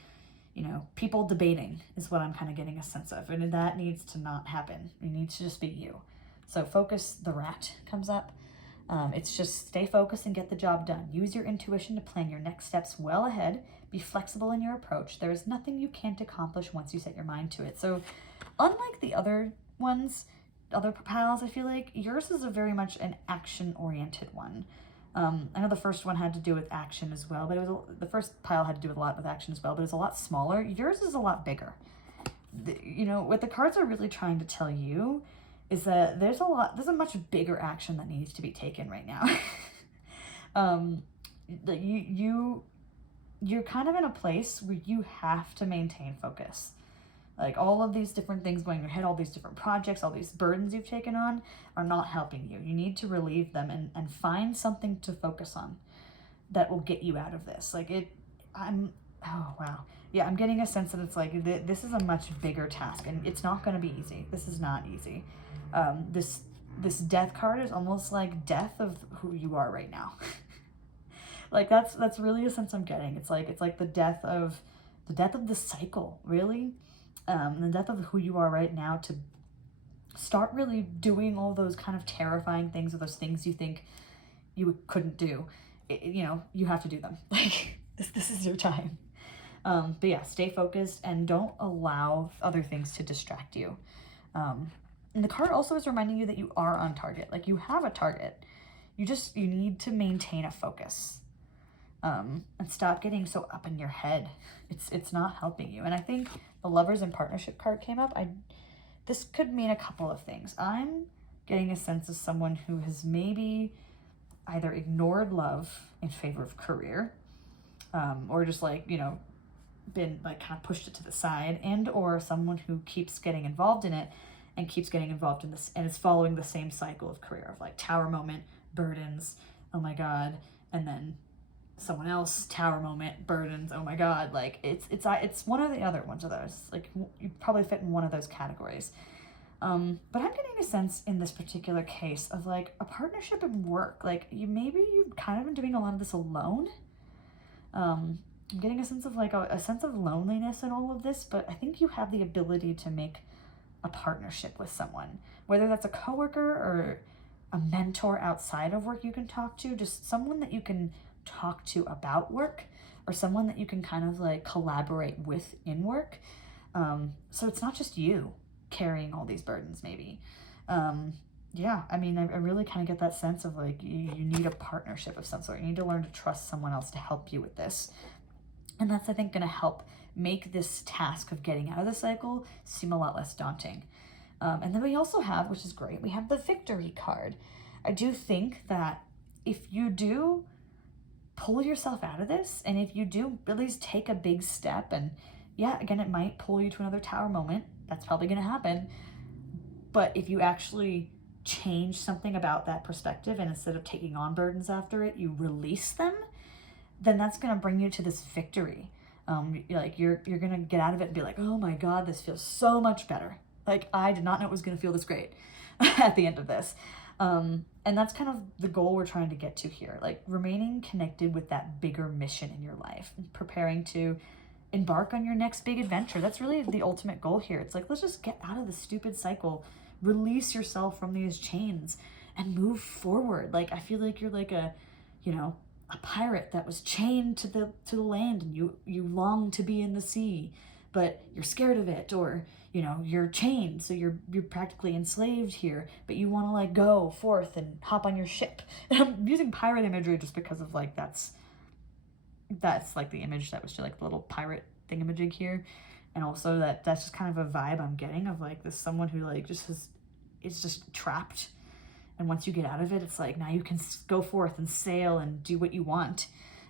people debating is what I'm kind of getting a sense of. And that needs to not happen. It needs to just be you. So Focus the Rat comes up. It's just stay focused and get the job done. Use your intuition to plan your next steps well ahead. Be flexible in your approach. There is nothing you can't accomplish once you set your mind to it. So unlike the other ones, other piles, I feel like yours is a very much an action-oriented one. I know the first one had to do with action as well, but the first pile had to do with a lot with action as well, but it's a lot smaller. Yours is a lot bigger. What the cards are really trying to tell you is that there's a much bigger action that needs to be taken right now. You're kind of in a place where you have to maintain focus. Like all of these different things going in your head, all these different projects, all these burdens you've taken on are not helping you. You need to relieve them and find something to focus on that will get you out of this. Oh wow. Yeah, I'm getting a sense that it's like, this is a much bigger task and it's not going to be easy. This is not easy. This death card is almost like death of who you are right now. Like that's really a sense I'm getting. It's like the death of the cycle, really. The death of who you are right now, to start really doing all those kind of terrifying things, or those things you think you couldn't do. You have to do them. Like this is your time. But yeah, stay focused and don't allow other things to distract you. And the card also is reminding you that you are on target. Like you have a target. you need to maintain a focus, and stop getting so up in your head. It's not helping you. And I think the Lovers and Partnership card came up. This could mean a couple of things. I'm getting a sense of someone who has maybe either ignored love in favor of career, or just like, you know, been like kind of pushed it to the side, and or someone who keeps getting involved in it and keeps getting involved in this and is following the same cycle of career of like tower moment, burdens, oh my god, and then someone else, tower moment, burdens, oh my god. Like it's one of the other ones of those. Like you probably fit in one of those categories. But I'm getting a sense in this particular case of like a partnership in work. Like you've kind of been doing a lot of this alone. I'm getting a sense of like a sense of loneliness in all of this, but I think you have the ability to make a partnership with someone, whether that's a coworker or a mentor outside of work you can talk to, just someone that you can talk to about work, or someone that you can kind of like collaborate with in work. So it's not just you carrying all these burdens, maybe. Yeah, I mean, I really kind of get that sense of like you need a partnership of some sort. You need to learn to trust someone else to help you with this. And that's, I think, going to help make this task of getting out of the cycle seem a lot less daunting. And then we also have, which is great, we have the Victory card. I do think that if you do pull yourself out of this, and if you do at least take a big step, and yeah, again, it might pull you to another tower moment. That's probably going to happen. But if you actually change something about that perspective, and instead of taking on burdens after it, you release them, then that's going to bring you to this victory. You're going to get out of it and be like, oh my God, this feels so much better. Like, I did not know it was going to feel this great at the end of this. And that's kind of the goal we're trying to get to here, like remaining connected with that bigger mission in your life, and preparing to embark on your next big adventure. That's really the ultimate goal here. It's like, let's just get out of the stupid cycle, release yourself from these chains, and move forward. Like, I feel like you're like a pirate that was chained to the land, and you long to be in the sea, but you're scared of it, or you're chained, so you're practically enslaved here, but you want to like go forth and hop on your ship. And I'm using pirate imagery just because of like that's like the image that was just like the little pirate thingamajig here, and also that's just kind of a vibe I'm getting of like this someone who like is just trapped. And once you get out of it, it's like now you can go forth and sail and do what you want.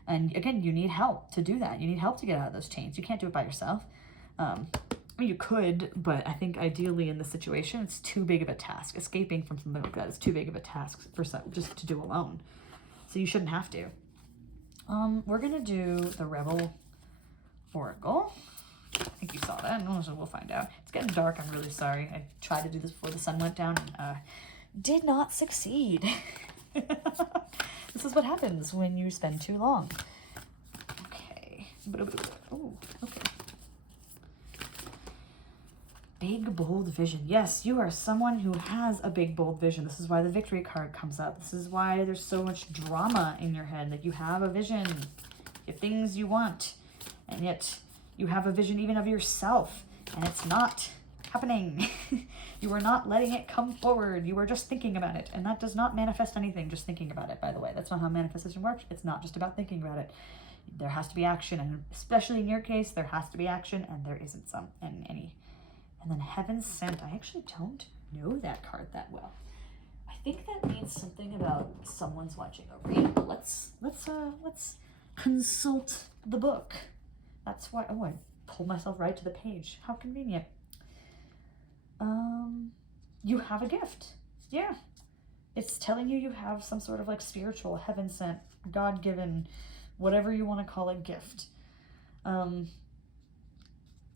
And again, you need help to do that. You need help to get out of those chains. You can't do it by yourself. You could, but I think ideally in this situation, it's too big of a task. Escaping from something like that is too big of a task for just to do alone. So you shouldn't have to. We're going to do the Rebel Oracle. I think you saw that. We'll find out. It's getting dark. I'm really sorry. I tried to do this before the sun went down and did not succeed. This is what happens when you spend too long. Okay. Oh, okay. Big, bold vision. Yes, you are someone who has a big, bold vision. This is why the Victory card comes up. This is why there's so much drama in your head. Like, you have a vision, you have things you want, and yet you have a vision even of yourself, and it's not happening. You are not letting it come forward. You are just thinking about it, and that does not manifest anything, just thinking about it, by the way. That's not how manifestation works. It's not just about thinking about it. There has to be action, and especially in your case, there has to be action, and there isn't some in any. And then Heaven Sent. I actually don't know that card that well. I think that means something about someone's watching over you. But let's consult the book. That's why. Oh, I pulled myself right to the page. How convenient. You have a gift. Yeah. It's telling you have some sort of like spiritual, heaven sent, God given, whatever you want to call it, gift.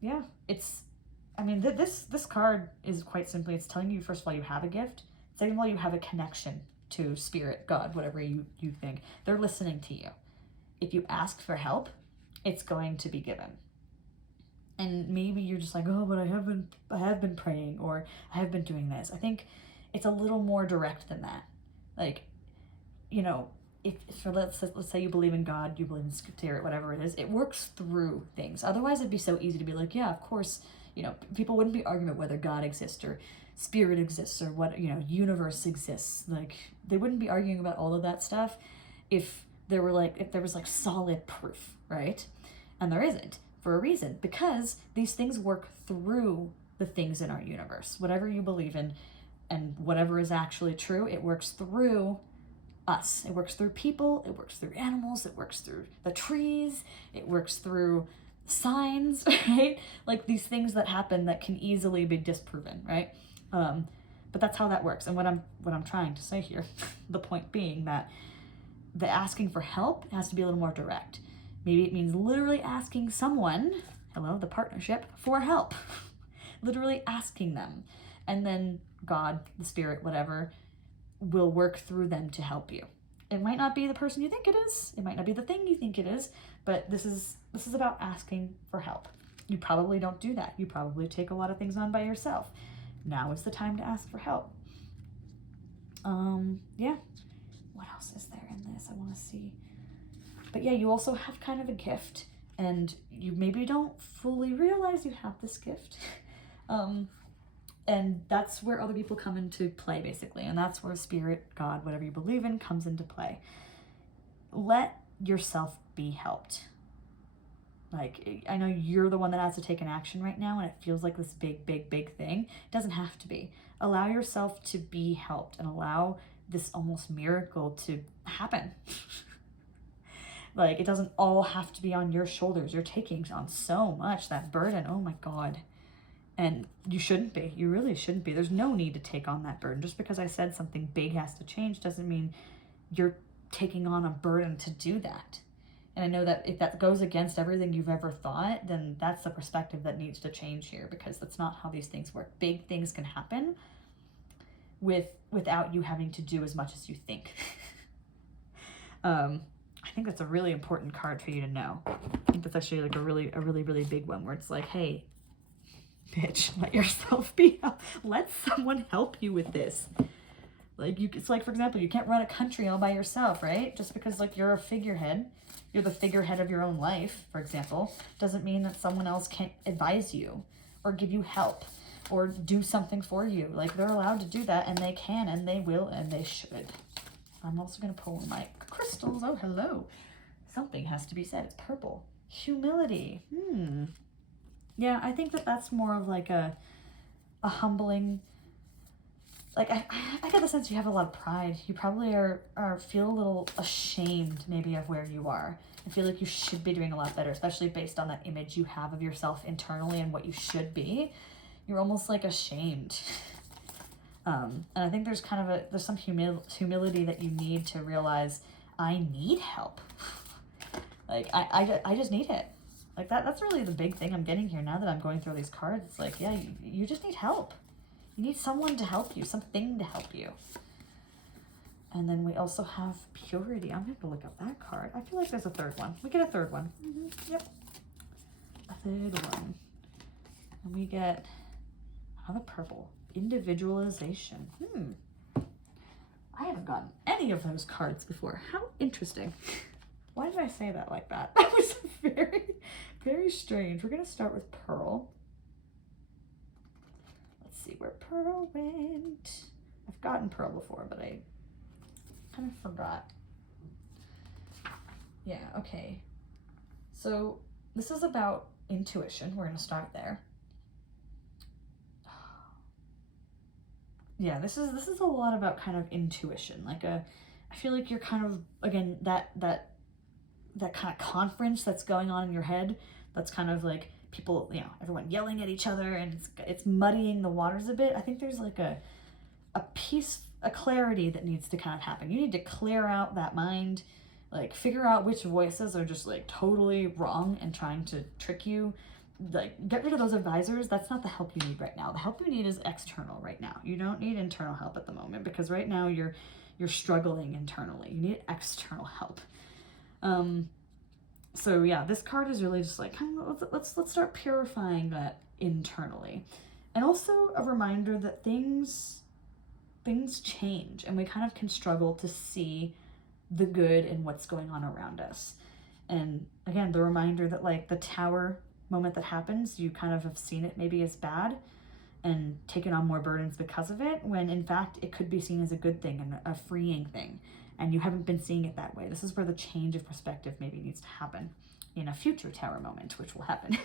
Yeah, this card is quite simply, it's telling you, first of all, you have a gift. Second of all, you have a connection to spirit, God, whatever you think. They're listening to you. If you ask for help, it's going to be given. And maybe you're just like, oh, but I have been praying, or I have been doing this. I think it's a little more direct than that. Like, let's say you believe in God, you believe in spirit, whatever it is, it works through things. Otherwise, it'd be so easy to be like, yeah, of course, people wouldn't be arguing about whether God exists or spirit exists or what, universe exists. Like, they wouldn't be arguing about all of that stuff if there was like solid proof, right? And there isn't, for a reason, because these things work through the things in our universe. Whatever you believe in and whatever is actually true, it works through us. It works through people, it works through animals, it works through the trees, it works through signs, right? Like these things that happen that can easily be disproven, right? But that's how that works. And what I'm trying to say here, the point being that the asking for help has to be a little more direct. Maybe it means literally asking someone, hello, the partnership, for help. Literally asking them. And then God, the spirit, whatever, will work through them to help you. It might not be the person you think it is. It might not be the thing you think it is. But this is about asking for help. You probably don't do that. You probably take a lot of things on by yourself. Now is the time to ask for help. Yeah. What else is there in this? I want to see. But yeah, you also have kind of a gift, and you maybe don't fully realize you have this gift. And that's where other people come into play, basically. And that's where spirit, God, whatever you believe in, comes into play. Let yourself be helped. Like, I know you're the one that has to take an action right now, and it feels like this big, big, big thing. It doesn't have to be. Allow yourself to be helped, and allow this almost miracle to happen. Like, it doesn't all have to be on your shoulders. You're taking on so much, that burden. Oh my God. And you shouldn't be. You really shouldn't be. There's no need to take on that burden. Just because I said something big has to change doesn't mean you're taking on a burden to do that. And I know that if that goes against everything you've ever thought, then that's the perspective that needs to change here, because that's not how these things work. Big things can happen without you having to do as much as you think. I think that's a really important card for you to know. I think that's actually like a really big one, where it's like, hey, bitch, let yourself be helped. Let someone help you with this. Like, it's like, for example, you can't run a country all by yourself, right? Just because like you're a figurehead, you're the figurehead of your own life, for example, doesn't mean that someone else can't advise you or give you help or do something for you. Like, they're allowed to do that, and they can, and they will, and they should. I'm also going to pull my crystals. Oh, hello. Something has to be said. It's purple. Humility. Yeah, I think that that's more of like a humbling. Like, I get the sense you have a lot of pride. You probably feel a little ashamed maybe of where you are. I feel like you should be doing a lot better, especially based on that image you have of yourself internally and what you should be. You're almost like ashamed. And I think there's kind of there's some humility that you need to realize, I need help. Like, I just need it. Like, that's really the big thing I'm getting here now that I'm going through these cards. It's like, yeah, you just need help. You need someone to help you, something to help you. And then we also have purity. I'm going to look up that card. I feel like there's a third one. We get a third one. Yep. A third one. And we get another purple. Individualization. I haven't gotten any of those cards before. How interesting. Why did I say that like that? That was very, very strange. We're going to start with Pearl. Let's see where Pearl went. I've gotten Pearl before, but I kind of forgot. Yeah, okay. So this is about intuition. We're going to start there. Yeah, this is a lot about kind of intuition. Like I feel like you're kind of, again, that kind of conference that's going on in your head, that's kind of like people, everyone yelling at each other, and it's muddying the waters a bit. I think there's like a peace, a clarity that needs to kind of happen. You need to clear out that mind, like figure out which voices are just like totally wrong and trying to trick you. Like, get rid of those advisors. That's not the help you need right now. The help you need is external right now. You don't need internal help at the moment, because right now you're struggling internally. You need external help. So yeah, this card is really just like, let's start purifying that internally. And also a reminder that things change, and we kind of can struggle to see the good in what's going on around us. And again, the reminder that like the tower moment that happens, you kind of have seen it maybe as bad, and taken on more burdens because of it, when in fact it could be seen as a good thing and a freeing thing, and you haven't been seeing it that way. This is where the change of perspective maybe needs to happen in a future tarot moment, which will happen.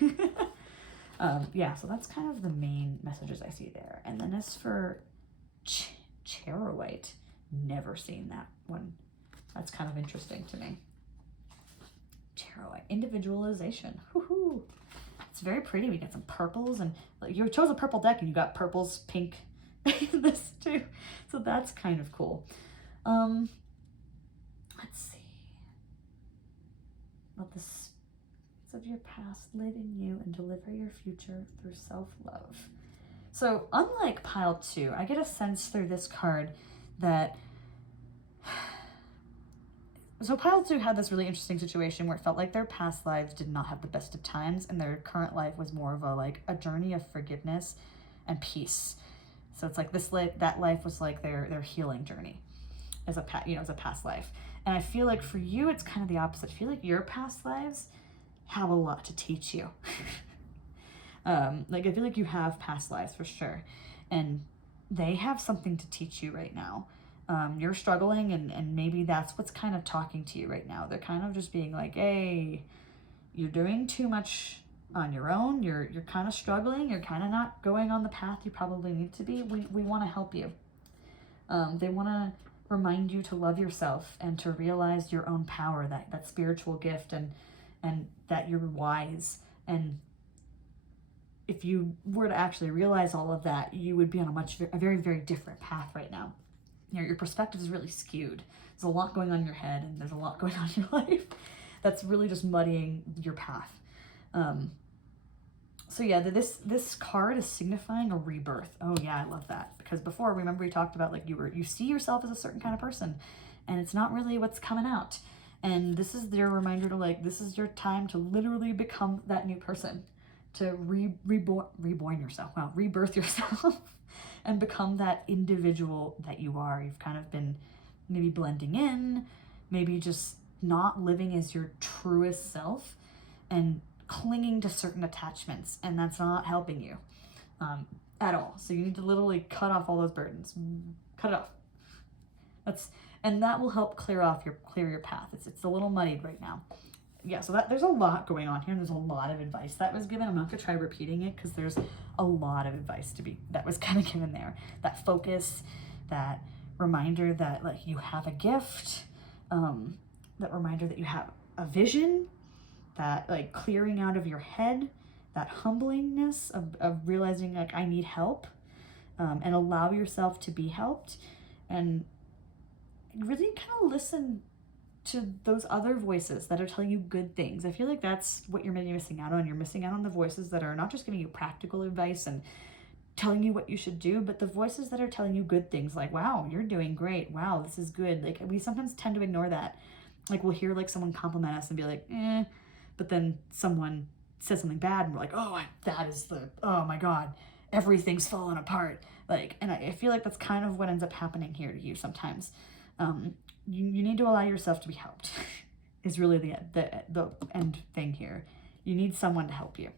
Yeah, so that's kind of the main messages I see there. And then as for Charoite, never seen that one. That's kind of interesting to me. Charoite, individualization. Woohoo! It's very pretty. We got some purples, and you chose a purple deck and you got purples, pink in this too. So that's kind of cool. Let's see. Let the spirits of your past live in you and deliver your future through self-love. So unlike pile 2, I get a sense through this card that so pile 2 had this really interesting situation where it felt like their past lives did not have the best of times, and their current life was more of a journey of forgiveness and peace. So it's like that life was like their healing journey as a past life. And I feel like for you, it's kind of the opposite. I feel like your past lives have a lot to teach you. I feel like you have past lives for sure, and they have something to teach you right now. You're struggling, and maybe that's what's kind of talking to you right now. They're kind of just being like, hey, you're doing too much on your own. You're kind of struggling. You're kind of not going on the path you probably need to be. We want to help you. They want to remind you to love yourself and to realize your own power, that spiritual gift, and that you're wise. And if you were to actually realize all of that, you would be on a very, very different path right now. Your perspective is really skewed. There's a lot going on in your head, and there's a lot going on in your life that's really just muddying your path. So yeah, this card is signifying a rebirth. Oh yeah, I love that, because before, remember we talked about you see yourself as a certain kind of person, and it's not really what's coming out. And this is their reminder to this is your time to literally become that new person, to reborn yourself. Wow, rebirth yourself. And become that individual that you are. You've kind of been maybe blending in, maybe just not living as your truest self, and clinging to certain attachments, and that's not helping you at all. So you need to literally cut off all those burdens. Cut it off. And that will help clear your path. It's a little muddied right now. Yeah, so there's a lot going on here, and there's a lot of advice that was given. I'm not gonna try repeating it because there's a lot of advice that was kind of given there. That focus, that reminder that you have a gift, that reminder that you have a vision, that clearing out of your head, that humblingness of realizing I need help, and allow yourself to be helped, and really kind of listen to those other voices that are telling you good things. I feel like that's what you're maybe missing out on. You're missing out on the voices that are not just giving you practical advice and telling you what you should do, but the voices that are telling you good things, like, wow, you're doing great. Wow, this is good. We sometimes tend to ignore that. We'll hear someone compliment us and be like, but then someone says something bad and we're like, oh my God, everything's falling apart. And I feel like that's kind of what ends up happening here to you sometimes. You need to allow yourself to be helped is really the end thing here. You need someone to help you.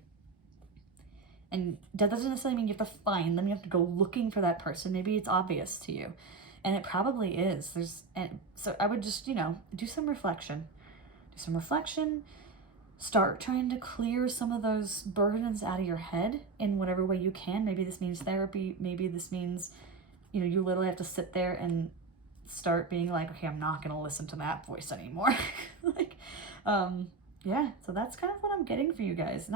And that doesn't necessarily mean you have to find them. You have to go looking for that person. Maybe it's obvious to you. And it probably is. So I would just, do some reflection. Start trying to clear some of those burdens out of your head in whatever way you can. Maybe this means therapy. Maybe this means, you literally have to sit there and start being like, okay, I'm not going to listen to that voice anymore. Yeah, so that's kind of what I'm getting for you guys.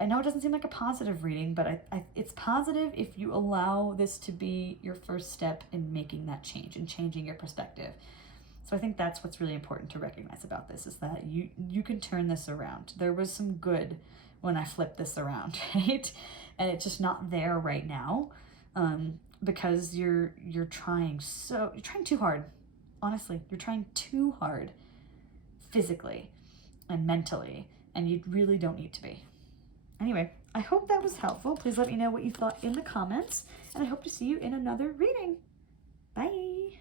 I know it doesn't seem like a positive reading, but it's positive if you allow this to be your first step in making that change and changing your perspective. So I think that's what's really important to recognize about this, is that you can turn this around. There was some good when I flipped this around, right? And it's just not there right now. Because you're trying too hard. Honestly, you're trying too hard physically and mentally, and you really don't need to be. Anyway, I hope that was helpful. Please let me know what you thought in the comments, and I hope to see you in another reading. Bye.